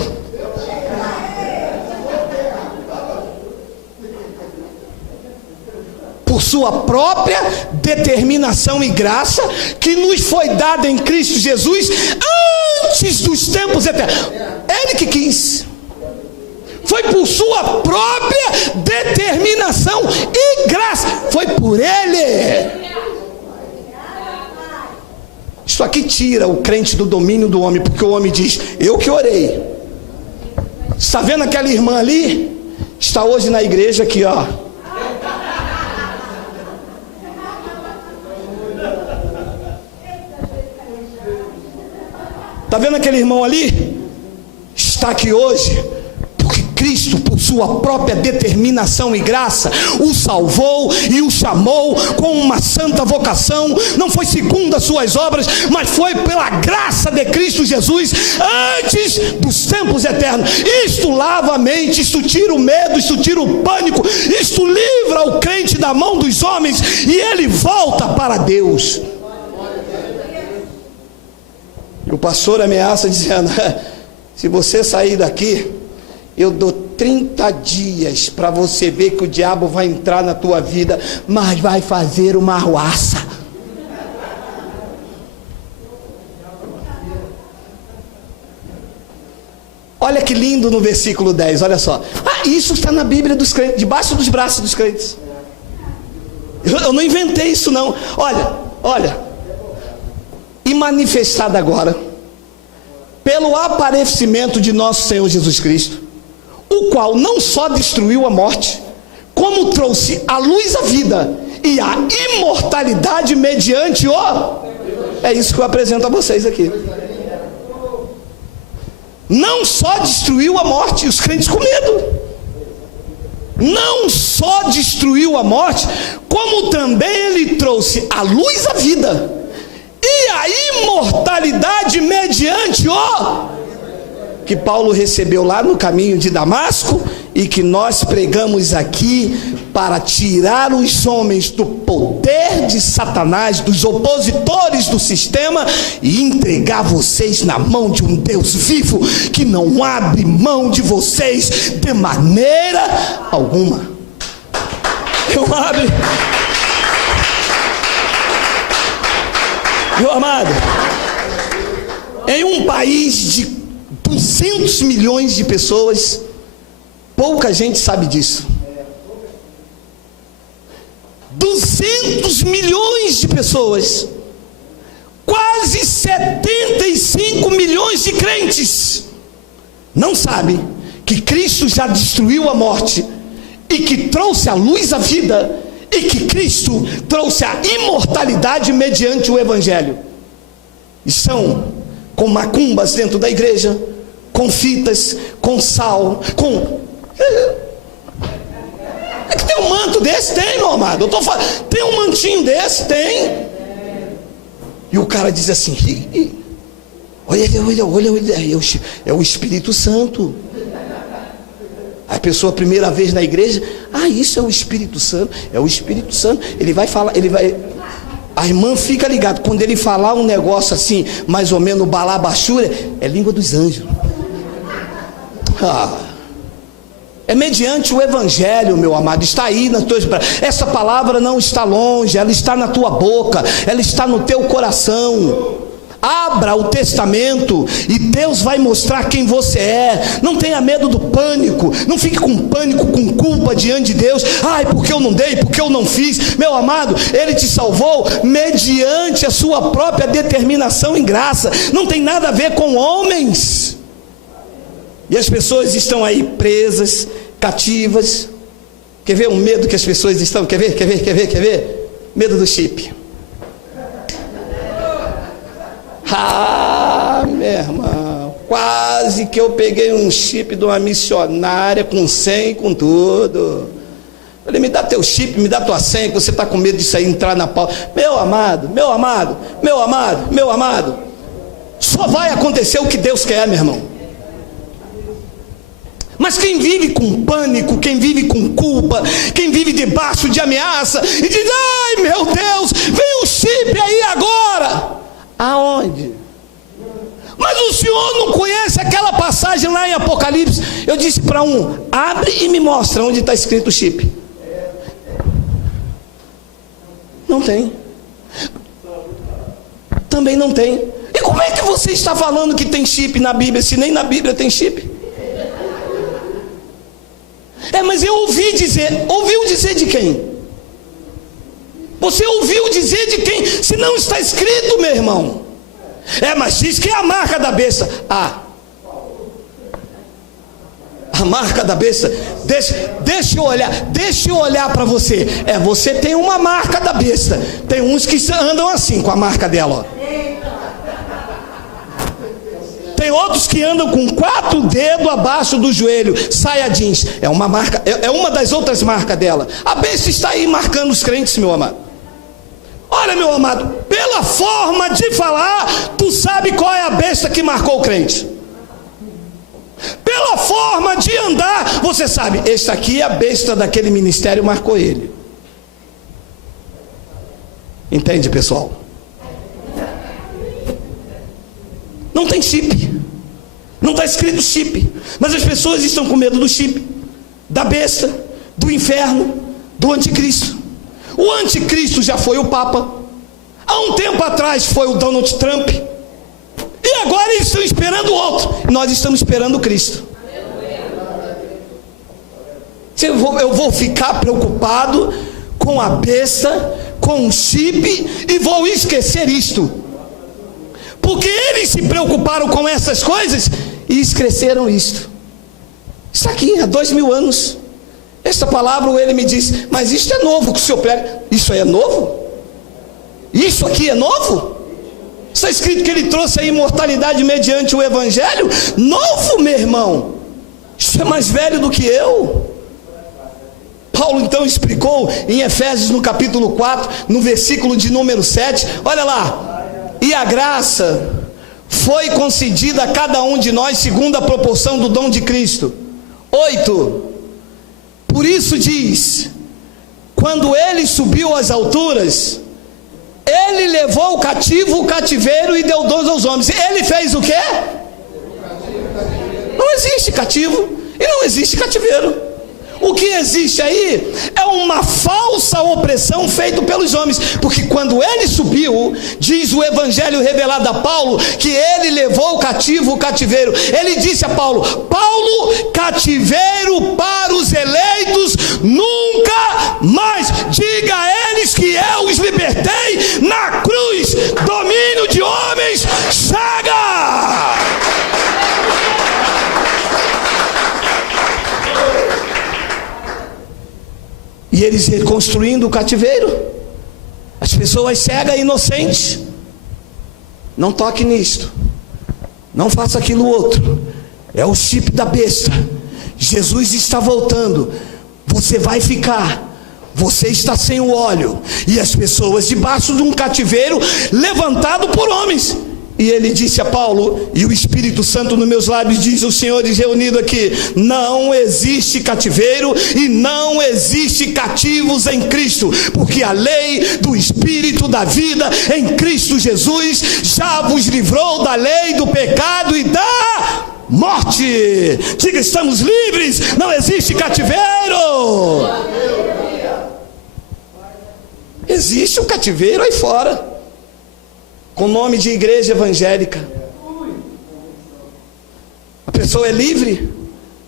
Por sua própria determinação e graça, que nos foi dada em Cristo Jesus, antes dos tempos eternos. Ele que quis. Foi por sua própria determinação e graça. Foi por ele. Isso aqui tira o crente do domínio do homem, porque o homem diz: eu que orei. Está vendo aquela irmã ali? Está hoje na igreja aqui, ó. Está vendo aquele irmão ali? Está aqui hoje Cristo, por sua própria determinação e graça, o salvou e o chamou com uma santa vocação. Não foi segundo as suas obras, mas foi pela graça de Cristo Jesus, antes dos tempos eternos. Isto lava a mente, isto tira o medo, isto tira o pânico, isto livra o crente da mão dos homens, e ele volta para Deus. E o pastor ameaça dizendo: se você sair daqui, eu dou 30 dias para você ver que o diabo vai entrar na tua vida, mas vai fazer uma arruaça. Olha que lindo no versículo 10, olha só. Isso está na Bíblia dos crentes, debaixo dos braços dos crentes. Eu não inventei isso não. Olha. E manifestada agora, pelo aparecimento de nosso Senhor Jesus Cristo, o qual não só destruiu a morte, como trouxe à luz a vida e a imortalidade mediante o... É isso que eu apresento a vocês aqui. Não só destruiu a morte, os crentes com medo. Não só destruiu a morte, como também ele trouxe à luz a vida e a imortalidade mediante o que Paulo recebeu lá no caminho de Damasco e que nós pregamos aqui para tirar os homens do poder de Satanás, dos opositores do sistema, e entregar vocês na mão de um Deus vivo que não abre mão de vocês de maneira alguma. Não abre. Meu amado, em um país de 200 milhões de pessoas, pouca gente sabe disso. 200 milhões de pessoas, quase 75 milhões de crentes, não sabe que Cristo já destruiu a morte, e que trouxe à luz a vida, e que Cristo trouxe a imortalidade mediante o Evangelho. Estão com macumbas dentro da igreja, com fitas, com sal, com... É que tem um manto desse? Tem, meu amado. Eu tô falando, tem um mantinho desse? Tem. E o cara diz assim: olha, é o Espírito Santo. A pessoa, primeira vez na igreja, isso é o Espírito Santo. É o Espírito Santo. Ele vai falar, a irmã fica ligada. Quando ele falar um negócio assim, mais ou menos balabachura, é língua dos anjos. É mediante o Evangelho, meu amado. Está aí nas tuas... Essa palavra não está longe, ela está na tua boca, ela está no teu coração. Abra o testamento e Deus vai mostrar quem você é. Não tenha medo do pânico. Não fique com pânico, com culpa diante de Deus. Porque eu não dei, porque eu não fiz. Meu amado, Ele te salvou mediante a sua própria determinação em graça. Não tem nada a ver com homens. E as pessoas estão aí presas, cativas. Quer ver o medo que as pessoas estão? Quer ver? Medo do chip. Meu irmão, quase que eu peguei um chip de uma missionária com senha e com tudo. Falei: me dá teu chip, me dá tua senha, que você está com medo disso aí entrar na pauta. Meu amado, só vai acontecer o que Deus quer, meu irmão. Mas quem vive com pânico, quem vive com culpa, quem vive debaixo de ameaça e diz: ai meu Deus, vem o chip aí agora. Aonde? Mas o senhor não conhece aquela passagem lá em Apocalipse? Eu disse para um: abre e me mostra onde está escrito chip. Não tem. Também não tem. E como é que você está falando que tem chip na Bíblia, se nem na Bíblia tem chip? Mas eu ouviu dizer de quem? Você ouviu dizer de quem? Se não está escrito, meu irmão. Mas diz que é a marca da besta. A marca da besta. Deixa eu olhar para você. Você tem uma marca da besta. Tem uns que andam assim com a marca dela, ó. Tem outros que andam com 4 dedos abaixo do joelho, saia jeans. É uma marca, é uma das outras marcas dela. A besta está aí marcando os crentes, meu amado. Olha, meu amado, pela forma de falar, tu sabe qual é a besta que marcou o crente. Pela forma de andar, você sabe, esta aqui é a besta daquele ministério, marcou ele. Entende, pessoal? Não tem chip. Não está escrito chip. Mas as pessoas estão com medo do chip, da besta, do inferno, do anticristo. O anticristo já foi o Papa. Há um tempo atrás foi o Donald Trump. E agora eles estão esperando outro. Nós estamos esperando o Cristo. Eu vou ficar preocupado com a besta, com o chip, e vou esquecer isto. Porque eles se preocuparam com essas coisas e esqueceram isto. Isso aqui, há 2000 anos. Essa palavra, ele me disse: mas isto é novo que o senhor prega. Isso aí é novo? Isso aqui é novo? Está escrito que ele trouxe a imortalidade mediante o Evangelho. Novo, meu irmão. Isso é mais velho do que eu. Paulo então explicou em Efésios no capítulo 4, no versículo de número 7. Olha lá: e a graça foi concedida a cada um de nós segundo a proporção do dom de Cristo. 8. Por isso diz: quando ele subiu às alturas, ele levou o cativo o cativeiro e deu dons aos homens. Ele fez o quê? Não existe cativo e não existe cativeiro. O que existe aí é uma falsa opressão feita pelos homens, porque quando ele subiu, diz o evangelho revelado a Paulo, que ele levou o cativo o cativeiro. Ele disse a Paulo: Paulo, cativeiro para os eleitos, nunca mais. Diga a eles que eu os libertei na cruz. Domínio de homens, chega! E eles reconstruindo o cativeiro. As pessoas cegas e inocentes. Não toque nisto. Não faça aquilo outro. É o chip da besta. Jesus está voltando. Você vai ficar. Você está sem o óleo. E as pessoas debaixo de um cativeiro levantado por homens. E ele disse a Paulo, e o Espírito Santo nos meus lábios diz: os senhores reunidos aqui, não existe cativeiro e não existe cativos em Cristo, porque a lei do Espírito da vida em Cristo Jesus já vos livrou da lei do pecado e da morte. Diga: estamos livres, não existe cativeiro. Existe um cativeiro aí fora, com nome de igreja evangélica. A pessoa é livre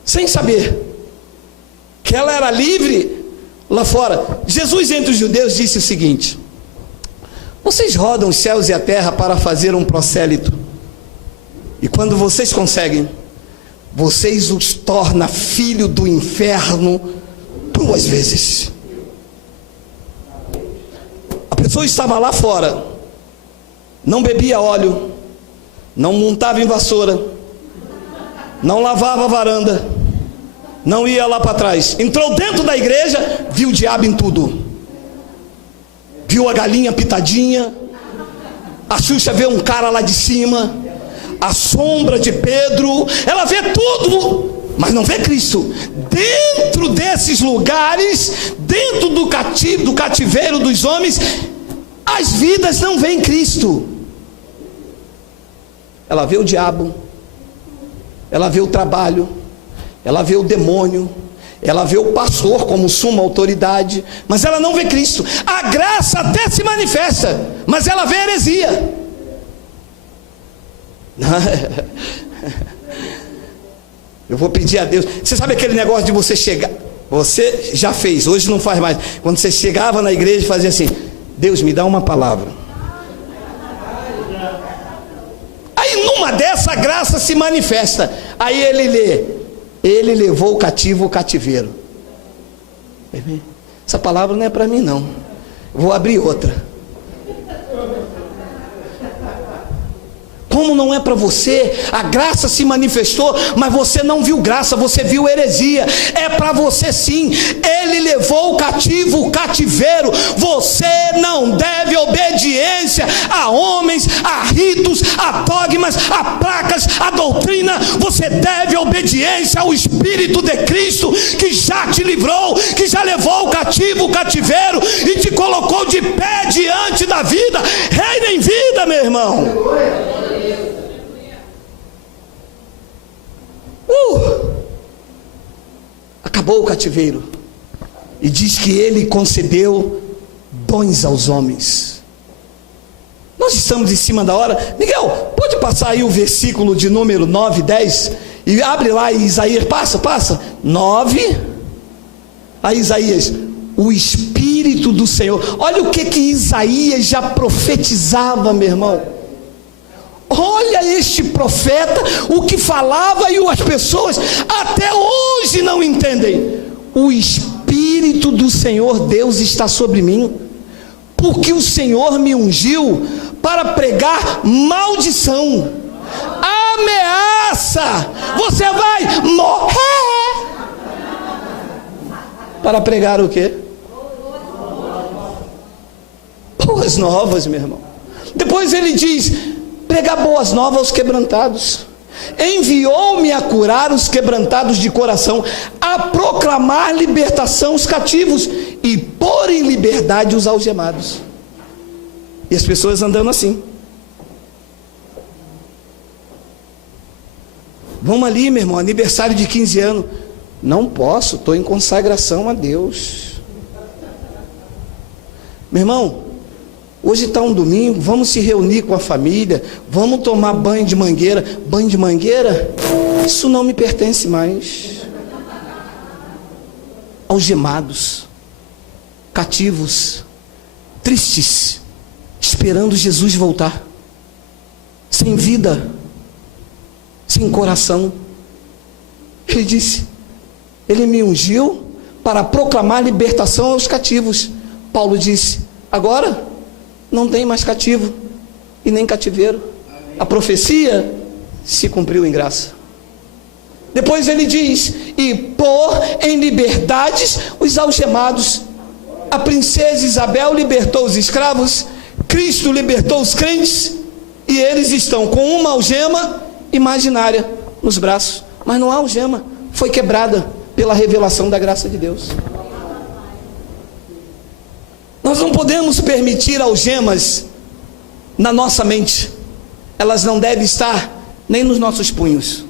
sem saber que ela era livre lá fora. Jesus entre os judeus disse o seguinte: vocês rodam os céus e a terra para fazer um prosélito, e quando vocês conseguem, vocês os torna filho do inferno 2 vezes. A pessoa estava lá fora, não bebia óleo, não montava em vassoura, não lavava a varanda, não ia lá para trás. Entrou dentro da igreja, viu o diabo em tudo. Viu a galinha pitadinha, a Xuxa vê um cara lá de cima, a sombra de Pedro, ela vê tudo, mas não vê Cristo. Dentro desses lugares, dentro do cativeiro dos homens, as vidas não veem Cristo. Ela vê o diabo, ela vê o trabalho, ela vê o demônio, ela vê o pastor como suma autoridade, mas ela não vê Cristo. A graça até se manifesta, mas ela vê heresia. Eu vou pedir a Deus. Você sabe aquele negócio de você chegar, você já fez, hoje não faz mais, quando você chegava na igreja e fazia assim: Deus, me dá uma palavra. Aí numa dessa, a graça se manifesta. Aí ele lê: ele levou o cativo o cativeiro. Essa palavra não é para mim não. Vou abrir outra. Como não é para você? A graça se manifestou, mas você não viu graça, você viu heresia. É para você sim. Ele levou o cativo o cativeiro. Você não deve obediência a homens, a ritos, a dogmas, a placas, a doutrina. Você deve obediência ao Espírito de Cristo, que já te livrou, que já levou o cativo o cativeiro e te colocou de pé diante da vida. Reina em vida, meu irmão. Acabou o cativeiro. E diz que ele concedeu dons aos homens. Nós estamos em cima da hora. Miguel, pode passar aí o versículo de número 9, 10 e abre lá em Isaías. Passa 9 a Isaías. O Espírito do Senhor. Olha o que Isaías já profetizava, meu irmão. Olha este profeta, o que falava, e as pessoas até hoje não entendem. O Espírito do Senhor Deus está sobre mim, porque o Senhor me ungiu para pregar maldição, ameaça. Você vai morrer. Para pregar o quê? Boas novas, meu irmão. Depois ele diz: pregar boas novas aos quebrantados. Enviou-me a curar os quebrantados de coração, a proclamar libertação aos cativos e pôr em liberdade os algemados. E as pessoas andando assim. Vamos ali, meu irmão, aniversário de 15 anos. Não posso, estou em consagração a Deus. Meu irmão, hoje está um domingo, vamos se reunir com a família, vamos tomar banho de mangueira. Banho de mangueira? Isso não me pertence mais. Algemados, cativos, tristes, esperando Jesus voltar, sem vida, sem coração. Ele disse: ele me ungiu para proclamar libertação aos cativos. Paulo disse: agora não tem mais cativo e nem cativeiro. A profecia se cumpriu em graça. Depois ele diz: e pôr em liberdades os algemados. A princesa Isabel libertou os escravos, Cristo libertou os crentes, e eles estão com uma algema imaginária nos braços, mas não há algema, foi quebrada pela revelação da graça de Deus. Nós não podemos permitir algemas na nossa mente. Elas não devem estar nem nos nossos punhos.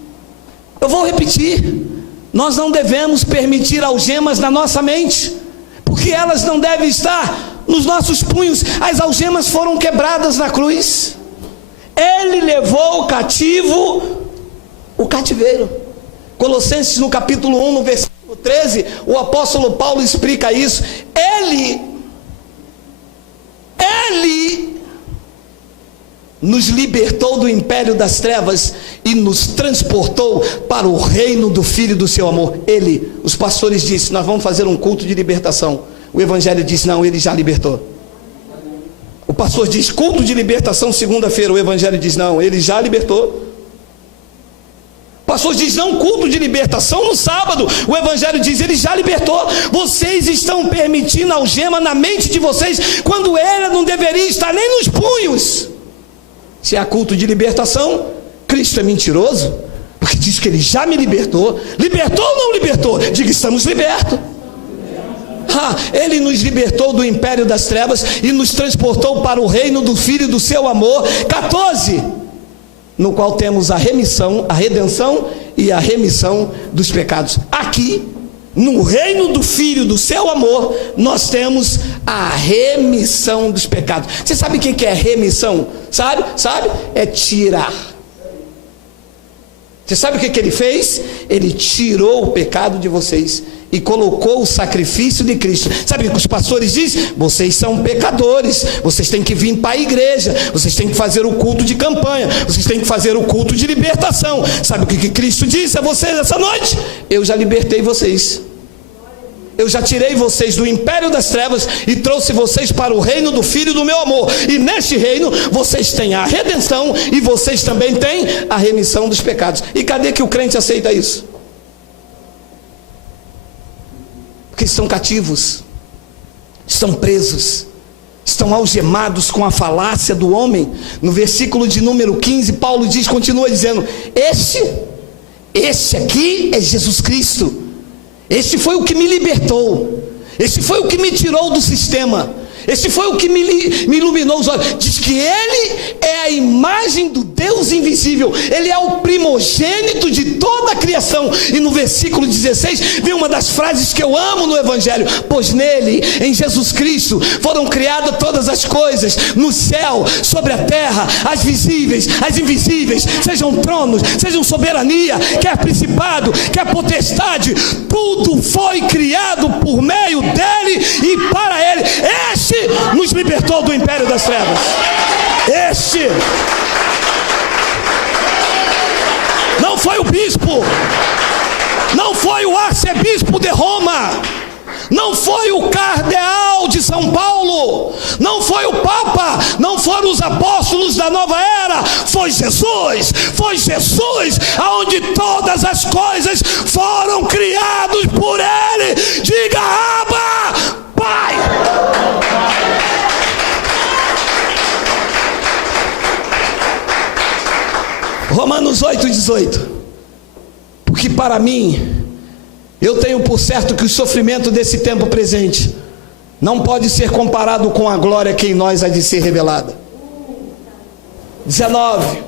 Eu vou repetir: nós não devemos permitir algemas na nossa mente, porque elas não devem estar nos nossos punhos. As algemas foram quebradas na cruz. Ele levou cativo o cativeiro. Colossenses no capítulo 1, no versículo 13, o apóstolo Paulo explica isso. Ele nos libertou do império das trevas e nos transportou para o reino do Filho do seu amor. Ele, os pastores disseram: nós vamos fazer um culto de libertação. O evangelho disse: não, ele já libertou. O pastor diz: culto de libertação segunda-feira. O evangelho diz: não, ele já libertou. O pastor diz: não, culto de libertação no sábado. O evangelho diz: ele já libertou. Vocês estão permitindo algema na mente de vocês, quando ela não deveria estar nem nos punhos. Se há culto de libertação, Cristo é mentiroso, porque diz que ele já me libertou. Libertou ou não libertou? Diga: estamos libertos. Ele nos libertou do império das trevas e nos transportou para o reino do Filho do seu amor. 14, no qual temos a remissão, a redenção e a remissão dos pecados. Aqui, no reino do Filho do seu amor, nós temos a remissão dos pecados. Você sabe o que é remissão? Sabe? É tirar. Você sabe o que ele fez? Ele tirou o pecado de vocês e colocou o sacrifício de Cristo. Sabe o que os pastores dizem? Vocês são pecadores, vocês têm que vir para a igreja, vocês têm que fazer o culto de campanha, vocês têm que fazer o culto de libertação. Sabe o que Cristo disse a vocês essa noite? Eu já libertei vocês. Eu já tirei vocês do império das trevas e trouxe vocês para o reino do Filho do meu amor. E neste reino vocês têm a redenção e vocês também têm a remissão dos pecados. E cadê que o crente aceita isso? Porque estão cativos, estão presos, estão algemados com a falácia do homem. No versículo de número 15, Paulo diz, continua dizendo: este aqui é Jesus Cristo. Este foi o que me libertou. Este foi o que me tirou do sistema. Este foi o que me iluminou os olhos. Diz que ele é a imagem do Deus invisível. Ele é o primogênito de toda a criação. E no versículo 16 vem uma das frases que eu amo no evangelho: pois nele, em Jesus Cristo, foram criadas todas as coisas, no céu, sobre a terra, as visíveis, as invisíveis, sejam tronos, sejam soberania, quer principado, quer potestade, tudo foi criado por meio dele e para ele. Este nos libertou do império das trevas. Este não foi o bispo, não foi o arcebispo de Roma, não foi o cardeal de São Paulo, não foi o Papa, não foram os apóstolos da nova era, foi Jesus, aonde todas as coisas foram criadas por ele. Diga: Abba, Pai. Romanos 8,18. Porque para mim, eu tenho por certo que o sofrimento desse tempo presente não pode ser comparado com a glória que em nós há de ser revelada. 19.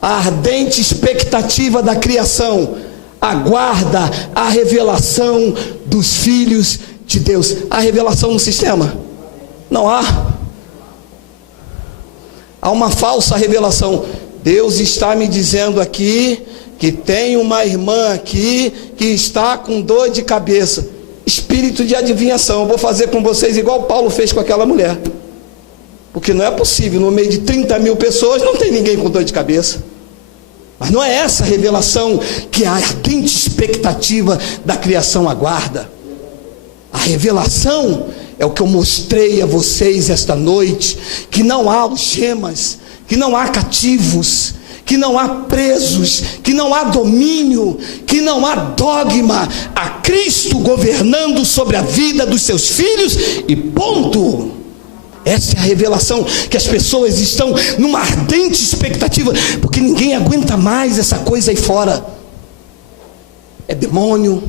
A ardente expectativa da criação aguarda a revelação dos filhos de Deus. Há revelação no sistema? Não há. Há uma falsa revelação. Deus está me dizendo aqui que tem uma irmã aqui que está com dor de cabeça. Espírito de adivinhação. Eu vou fazer com vocês igual Paulo fez com aquela mulher. Porque não é possível, no meio de 30 mil pessoas não tem ninguém com dor de cabeça. Mas não é essa revelação que a ardente expectativa da criação aguarda. A revelação é o que eu mostrei a vocês esta noite, que não há algemas, que não há cativos, que não há presos, que não há domínio, que não há dogma. Há Cristo governando sobre a vida dos seus filhos e ponto. Essa é a revelação que as pessoas estão numa ardente expectativa, porque ninguém aguenta mais essa coisa aí fora. É demônio,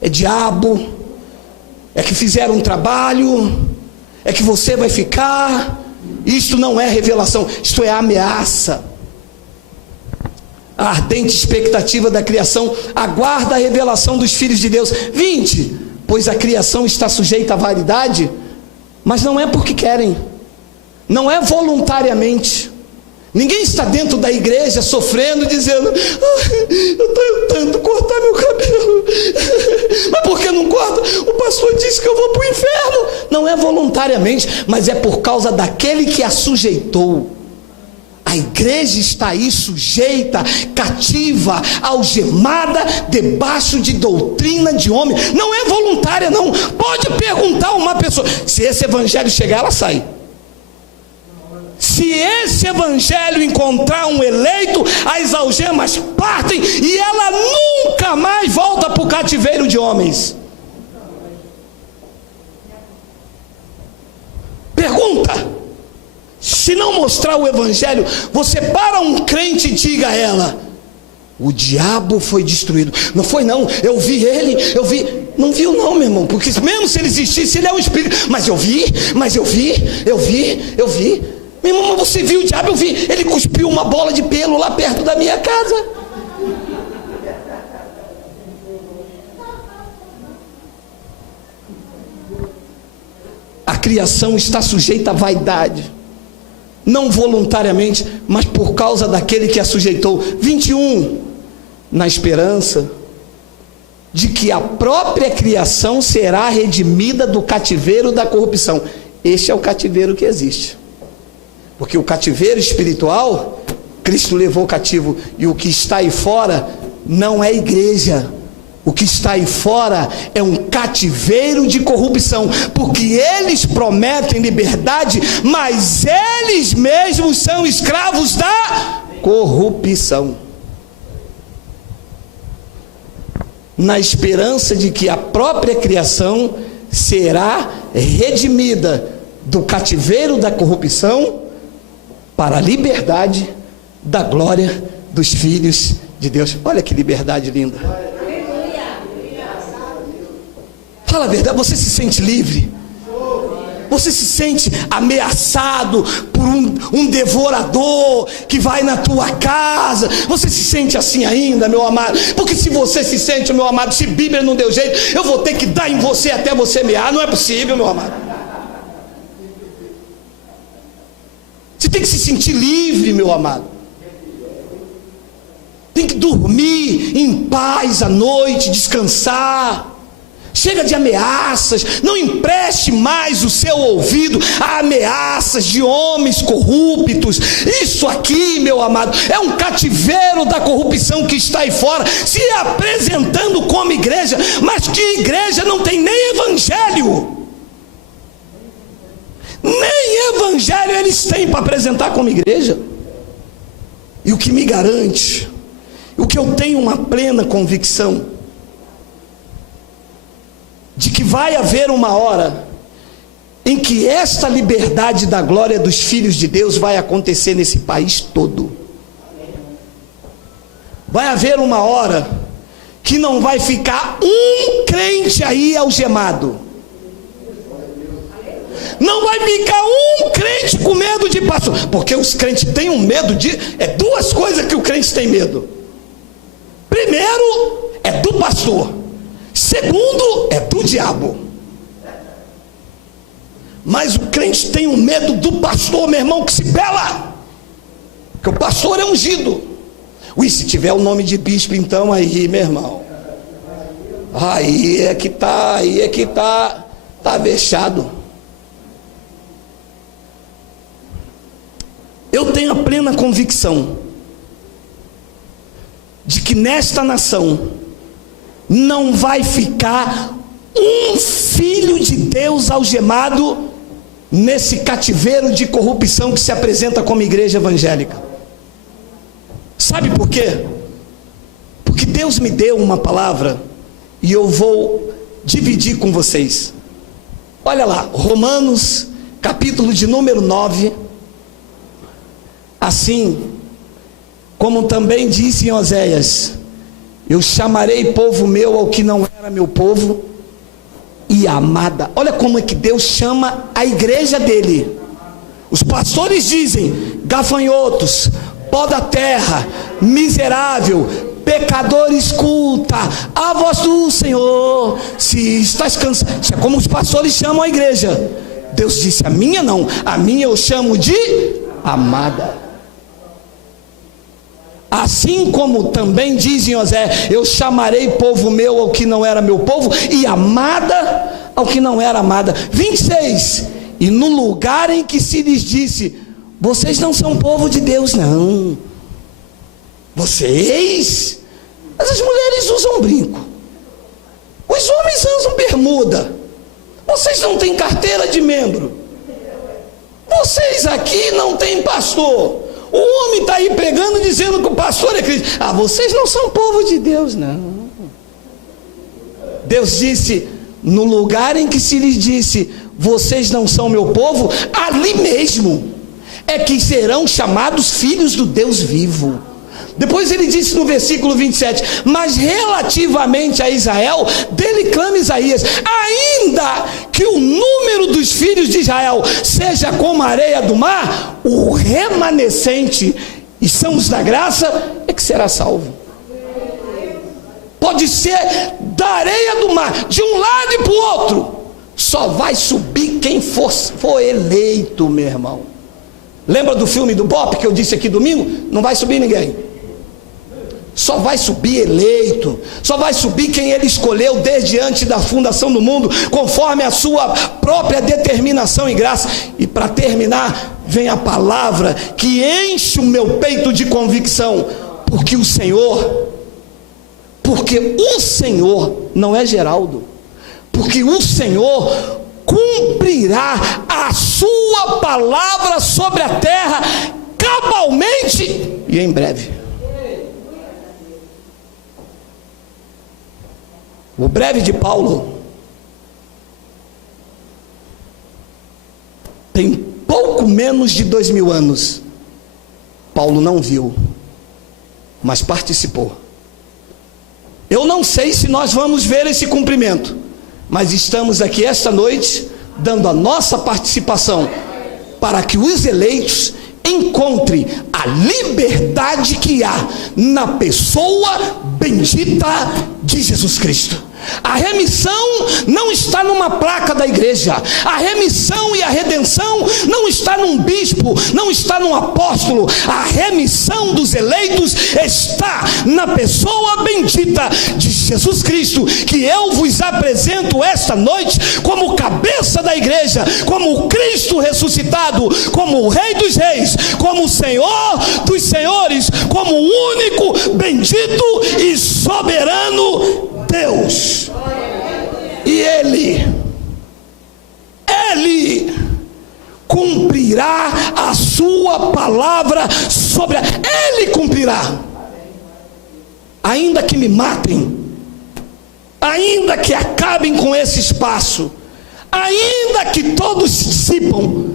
é diabo, é que fizeram um trabalho, é que você vai ficar. Isto não é revelação, isto é ameaça. A ardente expectativa da criação aguarda a revelação dos filhos de Deus. 20. Pois a criação está sujeita à variedade, mas não é porque querem, não é voluntariamente. Ninguém está dentro da igreja sofrendo, dizendo: eu estou tentando cortar meu cabelo, mas por que não corta? O pastor disse que eu vou para o inferno. Não é voluntariamente, mas é por causa daquele que a sujeitou. A igreja está aí sujeita, cativa, algemada, debaixo de doutrina de homem. Não é voluntária não. Pode perguntar a uma pessoa, se esse evangelho chegar, ela sai. Se esse evangelho encontrar um eleito, as algemas partem e ela nunca mais volta para o cativeiro de homens. Pergunta. Se não mostrar o evangelho, você para um crente e diga a ela: o diabo foi destruído. Não foi não, eu vi ele, eu vi. Não viu não, meu irmão, porque mesmo se ele existisse, ele é um espírito. Mas eu vi. Meu irmão, mas você viu o diabo? Eu vi, ele cuspiu uma bola de pelo lá perto da minha casa. A criação está sujeita à vaidade, não voluntariamente, mas por causa daquele que a sujeitou. 21. Na esperança de que a própria criação será redimida do cativeiro da corrupção. Este é o cativeiro que existe, porque o cativeiro espiritual Cristo levou cativo, e o que está aí fora não é igreja. O que está aí fora é um cativeiro de corrupção, porque eles prometem liberdade, mas eles mesmos são escravos da corrupção. Na esperança de que a própria criação será redimida do cativeiro da corrupção para a liberdade da glória dos filhos de Deus. Olha que liberdade linda. Fala a verdade, você se sente livre? Você se sente ameaçado por um devorador que vai na tua casa? Você se sente assim ainda, meu amado? Porque se você se sente, meu amado, se Bíblia não deu jeito, eu vou ter que dar em você até você mear. Não é possível, meu amado. Você tem que se sentir livre, meu amado. Tem que dormir em paz à noite, descansar. Chega de ameaças. Não empreste mais o seu ouvido a ameaças de homens corruptos. Isso aqui, meu amado, é um cativeiro da corrupção que está aí fora, se apresentando como igreja, mas que igreja não tem nem evangelho. Nem evangelho eles têm para apresentar como igreja. E o que me garante, o que eu tenho uma plena convicção, de que vai haver uma hora em que esta liberdade da glória dos filhos de Deus vai acontecer nesse país todo. vai haver uma hora que não vai ficar um crente aí algemado. Não vai ficar um crente com medo de pastor, porque os crentes têm um medo de... duas coisas que o crente tem medo. Primeiro, é do pastor. Segundo, é do diabo. Mas o crente tem um medo do pastor, meu irmão, que se bela. Porque o pastor é ungido. Ui, se tiver o nome de bispo, então aí, meu irmão, aí é que tá vexado. Eu tenho a plena convicção de que nesta nação não vai ficar um filho de Deus algemado nesse cativeiro de corrupção que se apresenta como igreja evangélica. Sabe por quê? Porque Deus me deu uma palavra e eu vou dividir com vocês. Olha lá, Romanos, capítulo de número 9. Assim como também disse em Oséias: eu chamarei povo meu ao que não era meu povo, e amada. Olha como é que Deus chama a igreja dele. Os pastores dizem: gafanhotos, pó da terra, miserável, pecador, escuta a voz do Senhor, se estás cansado. Isso é como os pastores chamam a igreja. Deus disse: a minha não, a minha eu chamo de amada. Assim como também diz em Osé: eu chamarei povo meu ao que não era meu povo, e amada ao que não era amada. 26. E no lugar em que se lhes disse: vocês não são povo de Deus, não. Vocês? Mas as mulheres usam brinco, os homens usam bermuda, vocês não têm carteira de membro, vocês aqui não têm pastor. O homem está aí pregando, dizendo que o pastor é Cristo. Ah, vocês não são povo de Deus, não. Deus disse: no lugar em que se lhes disse: vocês não são meu povo, ali mesmo é que serão chamados filhos do Deus vivo. Depois ele disse no versículo 27, mas relativamente a Israel, dele clama Isaías: ainda que o número dos filhos de Israel seja como a areia do mar, o remanescente, e são os da graça, é que será salvo. Pode ser da areia do mar, de um lado e para o outro, só vai subir quem for eleito, meu irmão. Lembra do filme do Bop que eu disse aqui domingo? Não vai subir ninguém. Só vai subir eleito, só vai subir quem ele escolheu desde antes da fundação do mundo, conforme a sua própria determinação e graça. E para terminar, vem a palavra que enche o meu peito de convicção, porque o Senhor, não é Geraldo, porque o Senhor cumprirá a sua palavra sobre a terra cabalmente e em breve. O breve de Paulo tem pouco menos de 2000 anos. Paulo não viu, mas participou. Eu não sei se nós vamos ver esse cumprimento, mas estamos aqui esta noite dando a nossa participação para que os eleitos encontrem a liberdade que há na pessoa bendita de Jesus Cristo. A remissão não está numa placa da igreja. A remissão e a redenção não está num bispo, não está num apóstolo. A remissão dos eleitos está na pessoa bendita de Jesus Cristo, que eu vos apresento esta noite como cabeça da igreja, como o Cristo ressuscitado, como o Rei dos Reis, como o Senhor dos Senhores, como o único, bendito e soberano Deus. E Ele cumprirá a sua palavra sobre Ele cumprirá. Ainda que me matem, ainda que acabem com esse espaço, ainda que todos se dissipam,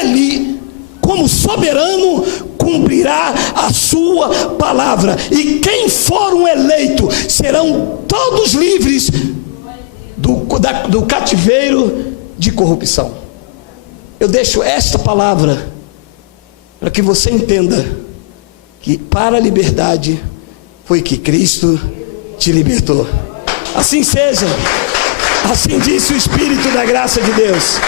Ele, como soberano, cumprirá a sua palavra, e quem for um eleito serão todos livres do cativeiro de corrupção. Eu deixo esta palavra para que você entenda que para a liberdade foi que Cristo te libertou. Assim seja, assim disse o Espírito da graça de Deus.